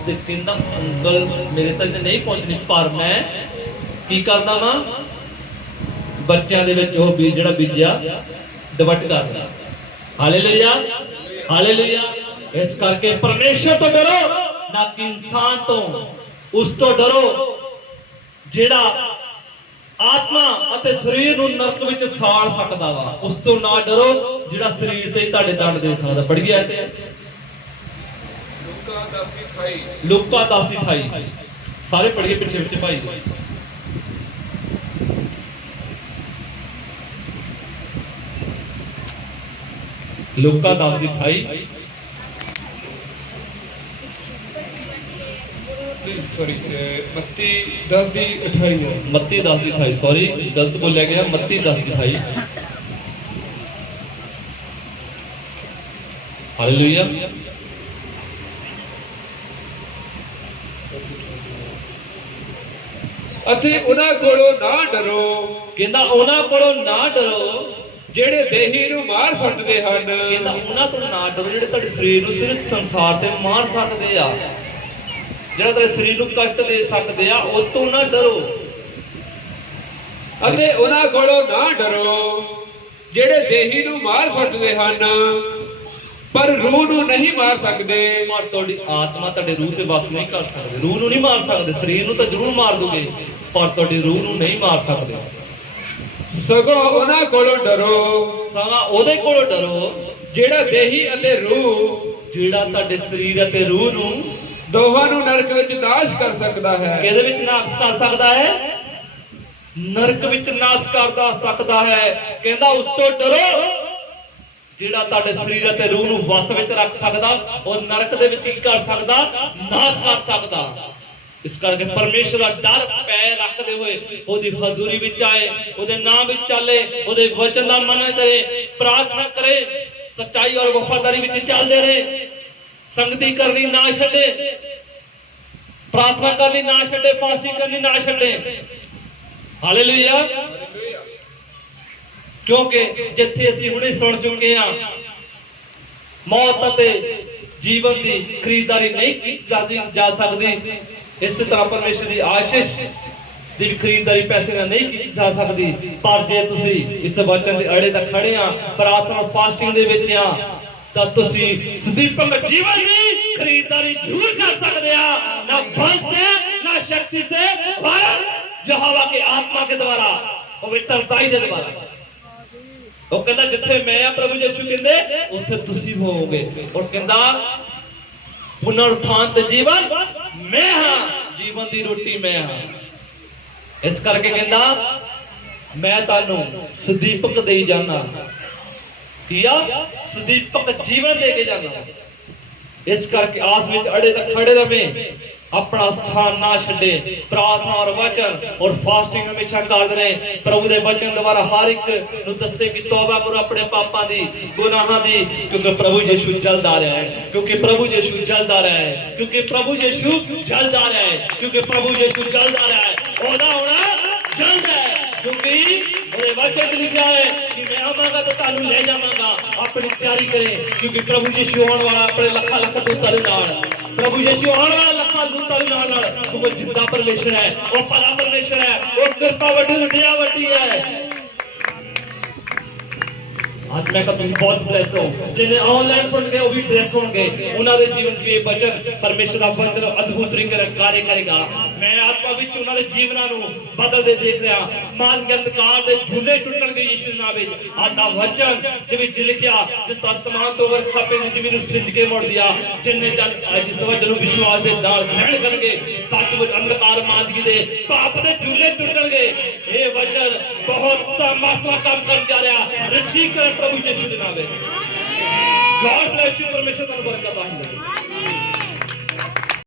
ਤੇ ਕਹਿੰਦਾ ਉਂਗਲ ਮੇਰੇ ਤੱਕ ਨਹੀਂ ਪਹੁੰਚਣੀ ਪਰ ਮੈਂ ਕੀ ਕਰਦਾ ਵਾਂ ਬੱਚਿਆਂ ਦੇ ਵਿੱਚ ਉਹ ਬੀਜ ਜਿਹੜਾ ਬੀਜਿਆ ਡਿਵਟ ਕਰਦਾ। Hallelujah hallelujah. ਇਸ ਕਰਕੇ ਪਰਮੇਸ਼ਰ ਤੋਂ ਡਰੋ ਨਾ ਕਿ ਇਨਸਾਨ ਤੋਂ। ਉਸ ਤੋਂ ਡਰੋ ਜਿਹੜਾ ਆਤਮਾ ਅਤੇ ਸਰੀਰ ਨੂੰ ਨਰਕ ਵਿੱਚ ਸਾੜ ਸਕਦਾ ਵਾ। ਉਸ ਤੋਂ ਨਾ ਡਰੋ ਜਿਹੜਾ ਸਰੀਰ ਤੇ ਤੁਹਾਡੇ ਦੰਡ ਦੇ ਸਕਦਾ। ਪੜ ਗਿਆ ਤੇ ਲੂਕਾ 10:28 ਸਾਰੇ ਪੜ੍ਹੀਏ ਪਿੱਛੇ ਪਿੱਛੇ ਭਾਈ। ਲੂਕਾ 10:28 ਸੌਰੀ ਮੱਤੀ 10:28 ਮੱਤੀ 10:28 ਸੌਰੀ ਗਲਤ ਬੋਲਿਆ ਗਿਆ। ਮੱਤੀ 10:28 ਹਾਲੇਲੂਇਆ। ਅਤੇ ਉਹਨਾਂ ਕੋਲੋਂ ਨਾ ਡਰੋ ਕਹਿੰਦਾ ਉਹਨਾਂ ਕੋਲੋਂ ਨਾ ਡਰੋ ਜਿਹੜੇ ਦੇਹੀ ਨੂੰ ਮਾਰ ਸਕਦੇ ਹਨ। ਕਹਿੰਦਾ ਉਹਨਾਂ ਤੋਂ ਨਾ ਡਰੋ ਜਿਹੜੇ ਤੁਹਾਡੇ ਸਰੀਰ ਨੂੰ ਸਿਰਫ ਸੰਸਾਰ ਤੇ ਮਾਰ ਸਕਦੇ ਆ ਜਿਹੜਾ ਤੁਹਾਡੇ ਸਰੀਰ ਨੂੰ ਕਸ਼ਟ ਦੇ ਸਕਦੇ ਆ ਉਹ ਤੋਂ ਨਾ ਡਰੋ। ਅਤੇ ਉਹਨਾਂ ਕੋਲੋਂ ਨਾ ਡਰੋ ਜਿਹੜੇ ਦੇਹੀ ਨੂੰ ਮਾਰ ਸਕਦੇ ਹਨ ਪਰ ਰੂਹ ਨੂੰ ਨਹੀਂ ਮਾਰ ਸਕਦੇ। ਪਰ ਤੁਹਾਡੀ ਆਤਮਾ ਤੁਹਾਡੇ ਰੂਹ ਤੇ ਵਸ ਨਹੀਂ ਕਰ ਸਕਦੇ। ਰੂਹ ਨੂੰ ਨਹੀਂ ਮਾਰ ਸਕਦੇ। ਸਰੀਰ ਨੂੰ ਤਾਂ ਜ਼ਰੂਰ ਮਾਰ ਦੋਗੇ ਪਰ ਤੁਹਾਡੀ ਰੂਹ ਨੂੰ ਨਹੀਂ ਮਾਰ ਸਕਦੇ। ਸਗੋਂ ਉਹਨਾਂ ਕੋਲੋਂ ਡਰੋ ਸਗੋਂ ਉਹਦੇ ਕੋਲੋਂ ਡਰੋ ਜਿਹੜਾ ਦੇਹੀ ਅਤੇ ਰੂਹ ਜਿਹੜਾ ਤੁਹਾਡੇ ਸਰੀਰ ਅਤੇ ਰੂਹ ਨੂੰ ਦੋਹਾਂ ਨੂੰ ਨਰਕ ਵਿੱਚ ਨਾਸ਼ ਕਰ ਸਕਦਾ ਹੈ। ਕਿਹਦੇ ਵਿੱਚ ਨਾਸ਼ ਕਰ ਸਕਦਾ ਹੈ? ਨਰਕ ਵਿੱਚ ਨਾਸ਼ ਕਰਦਾ ਸਕਦਾ ਹੈ। ਕਹਿੰਦਾ ਉਸ ਤੋਂ ਡਰੋ ਜਿਹੜਾ ਤੁਹਾਡੇ ਸਰੀਰ ਅਤੇ ਰੂਹ ਨੂੰ ਵਸ ਵਿੱਚ ਰੱਖ ਸਕਦਾ। ਉਹ ਨਰਕ ਦੇ ਵਿੱਚ ਕੀ ਕਰ ਸਕਦਾ? ਨਾਸ਼ ਕਰ ਸਕਦਾ। ਇਸ ਕਰਕੇ ਪਰਮੇਸ਼ਰ ਦਾ ਡਰ ਪੈ ਰੱਖਦੇ ਹੋਏ ਉਹਦੀ ਹਜ਼ੂਰੀ ਵਿੱਚ ਆਏ, ਉਹਦੇ ਨਾਮ ਵਿੱਚ ਚੱਲੇ, ਉਹਦੇ ਵਚਨ ਦਾ ਮਨਨ ਕਰੇ, ਪ੍ਰਾਰਥਨਾ ਕਰੇ, ਸੱਚਾਈ ਔਰ ਵਫਾਦਾਰੀ ਵਿੱਚ ਚੱਲਦੇ ਰਹੇ, ਸੰਗਤੀ ਕਰਨੀ ਨਾ ਛੱਡੇ, ਪ੍ਰਾਰਥਨਾ ਕਰਨੀ ਨਾ ਛੱਡੇ, ਫਾਸਟਿੰਗ ਕਰਨੀ ਨਾ ਛੱਡੇ। ਹਾਲੇਲੂਇਆ। ਕਿਉਂਕਿ ਜਿੱਥੇ ਅਸੀਂ ਹੁਣੇ ਸੁਣ ਚੁੱਕੇ ਹਾਂ ਮੌਤ ਅਤੇ ਜੀਵਨ ਦੀ ਖਰੀਦਦਾਰੀ ਨਹੀਂ ਕੀਤੀ ਜਾ ਸਕਦੀ। ਇਸੇ ਤਰ੍ਹਾਂ ਪਰਮੇਸ਼ਰ ਦੀ ਆਸ਼ੀਸ਼ ਦੀ ਖਰੀਦਦਾਰੀ ਪੈਸੇ ਨਾਲ ਨਹੀਂ ਕੀਤੀ ਜਾ ਸਕਦੀ। ਪਰ ਜੇ ਤੁਸੀਂ ਇਸ ਵਚਨ ਦੇ ਅੜੇ ਤੱਕ ਖੜੇ ਆ, ਪ੍ਰਾਰਥਨਾ ਫਾਸਟਿੰਗ ਦੇ ਵਿੱਚ ਆ, ਤਾਂ ਤੁਸੀਂ ਸਦੀਪਕ ਜੀਵਨ ਦੀ ਖਰੀਦਦਾਰੀ ਜ਼ਰੂਰ ਕਰ ਸਕਦੇ ਆ। ਨਾ बल से ना शक्ति से पर यहोवा के आत्मा के द्वारा, पवित्रताई के द्वारा। ਉਹ ਕਹਿੰਦਾ ਜਿੱਥੇ ਮੈਂ ਆ ਪ੍ਰਭੂ ਯਿਸੂ ਕਹਿੰਦੇ ਉੱਥੇ ਤੁਸੀਂ ਹੋਵੋਗੇ। ਔਰ ਕਹਿੰਦਾ ਪੁਨਰ ਉਥਾਨ ਤੇ ਜੀਵਨ ਮੈਂ ਹਾਂ, ਜੀਵਨ ਦੀ ਰੋਟੀ ਮੈਂ ਹਾਂ। ਇਸ ਕਰਕੇ ਕਹਿੰਦਾ ਮੈਂ ਤੁਹਾਨੂੰ ਸਦੀਪਕ ਦੇਈ ਜਾਣਾ, ਕੀ ਆ? ਸਦੀਪਕ ਜੀਵਨ ਦੇ ਕੇ ਜਾਣਾ। ਇਸ ਕਰਕੇ ਆਸ ਵਿੱਚ ਅੜੇ ਤੱਕ ਖੜੇ ਰਵੇ, अपना स्थान ना छे, प्रार्थना और वचन और फास्टिंग हमेशा करते रहे। प्रभु के वचन द्वारा हर एक नूं दसे कि तौबा करो अपने पापां दी, गुनाहां दी, क्योंकि प्रभु यीशु जल्द आ रहा है, क्योंकि प्रभु यीशु जल्द आ रहा है, क्योंकि प्रभु यीशु जल्द आ रहा है, क्योंकि प्रभु यीशु जल्द आ रहा है। ओदा होना जल्द है, क्योंकि मेरे वचन लिखा है कि मैं आवांगा तो तानू ले जावांगा। अपनी तैयारी करें, क्योंकि प्रभु यीशु आने वाला अपने लखा लख दूतां दे नाल, प्रभु यीशु आने वाला लखा दूतां दे नाल। वो जिंदा परमेश्वर है, वो भला परमेश्वर है, वो कृपा वड्डी दया वड्डी है। ਅੱਜ ਮੈਂ ਕਹਾਂ ਤੁਸੀਂ ਬਹੁਤ ਬਲੈਸ ਹੋ ਜਿਹਨੇ ਆਨਲਾਈਨ ਸੁਣ ਕੇ ਉਹ ਵੀ ਬਲੈਸ ਹੋਣਗੇ ਉਹਨਾਂ ਦੇ ਜੀਵਨ ਵਿੱਚ ਇਹ ਵਚਨ ਪਰਮੇਸ਼ਰ ਦਾ ਵਚਨ ਅਦਭੁਤ ਤਰੀਕੇ ਨਾਲ ਕਾਰਜ ਕਰੇਗਾ ਮੈਂ ਆਤਮਾ ਵਿੱਚ ਉਹਨਾਂ ਦੇ ਜੀਵਨਾਂ ਨੂੰ ਬਦਲਦੇ ਦੇਖ ਰਿਹਾ ਮਾਨ ਦੇ ਅੰਧਕਾਰ ਦੇ ਝੂਲੇ ਟੁੱਟਣਗੇ ਯਿਸੂ ਦੇ ਨਾਮ ਵਿੱਚ ਅੱਜ ਦਾ ਵਚਨ ਜਿਵੇਂ ਲਿਖਿਆ ਜਿਸ ਦਾ ਸਮਾਨ ਤੋਂ ਵਰਖਾ ਪੈਂਦੀ ਜ਼ਮੀਨ ਨੂੰ ਸਿੰਜ ਕੇ ਮੋੜ ਦਿਆ ਜਿੰਨੇ ਜਨ ਜਿਸ ਵਚਨ ਨੂੰ ਵਿਸ਼ਵਾਸ ਦੇ ਨਾਲ ਗ੍ਰਹਿਣ ਕਰਨਗੇ ਸੱਚਮੁੱਚ ਅੰਧਕਾਰ ਮਾਦਗੀ ਦੇ ਪਾਪ ਦੇ ਝੂਲੇ ਟੁੱਟਣਗੇ ਇਹ ਵਚਨ ਬਹੁਤ ਸਾਮਰਥ ਕੰਮ ਕਰਨ ਜਾ ਰਿਹਾ ਰਿਸੀਵ ਕਰ ਪ੍ਰਭੂ ਯਿਸੂ ਦੇ ਨਾਮ ਵਿੱਚ ਗॉड ब्लेस यू परमेश्वर ਤੁਹਾਨੂੰ ਬਰਕਤ ਆਹੀ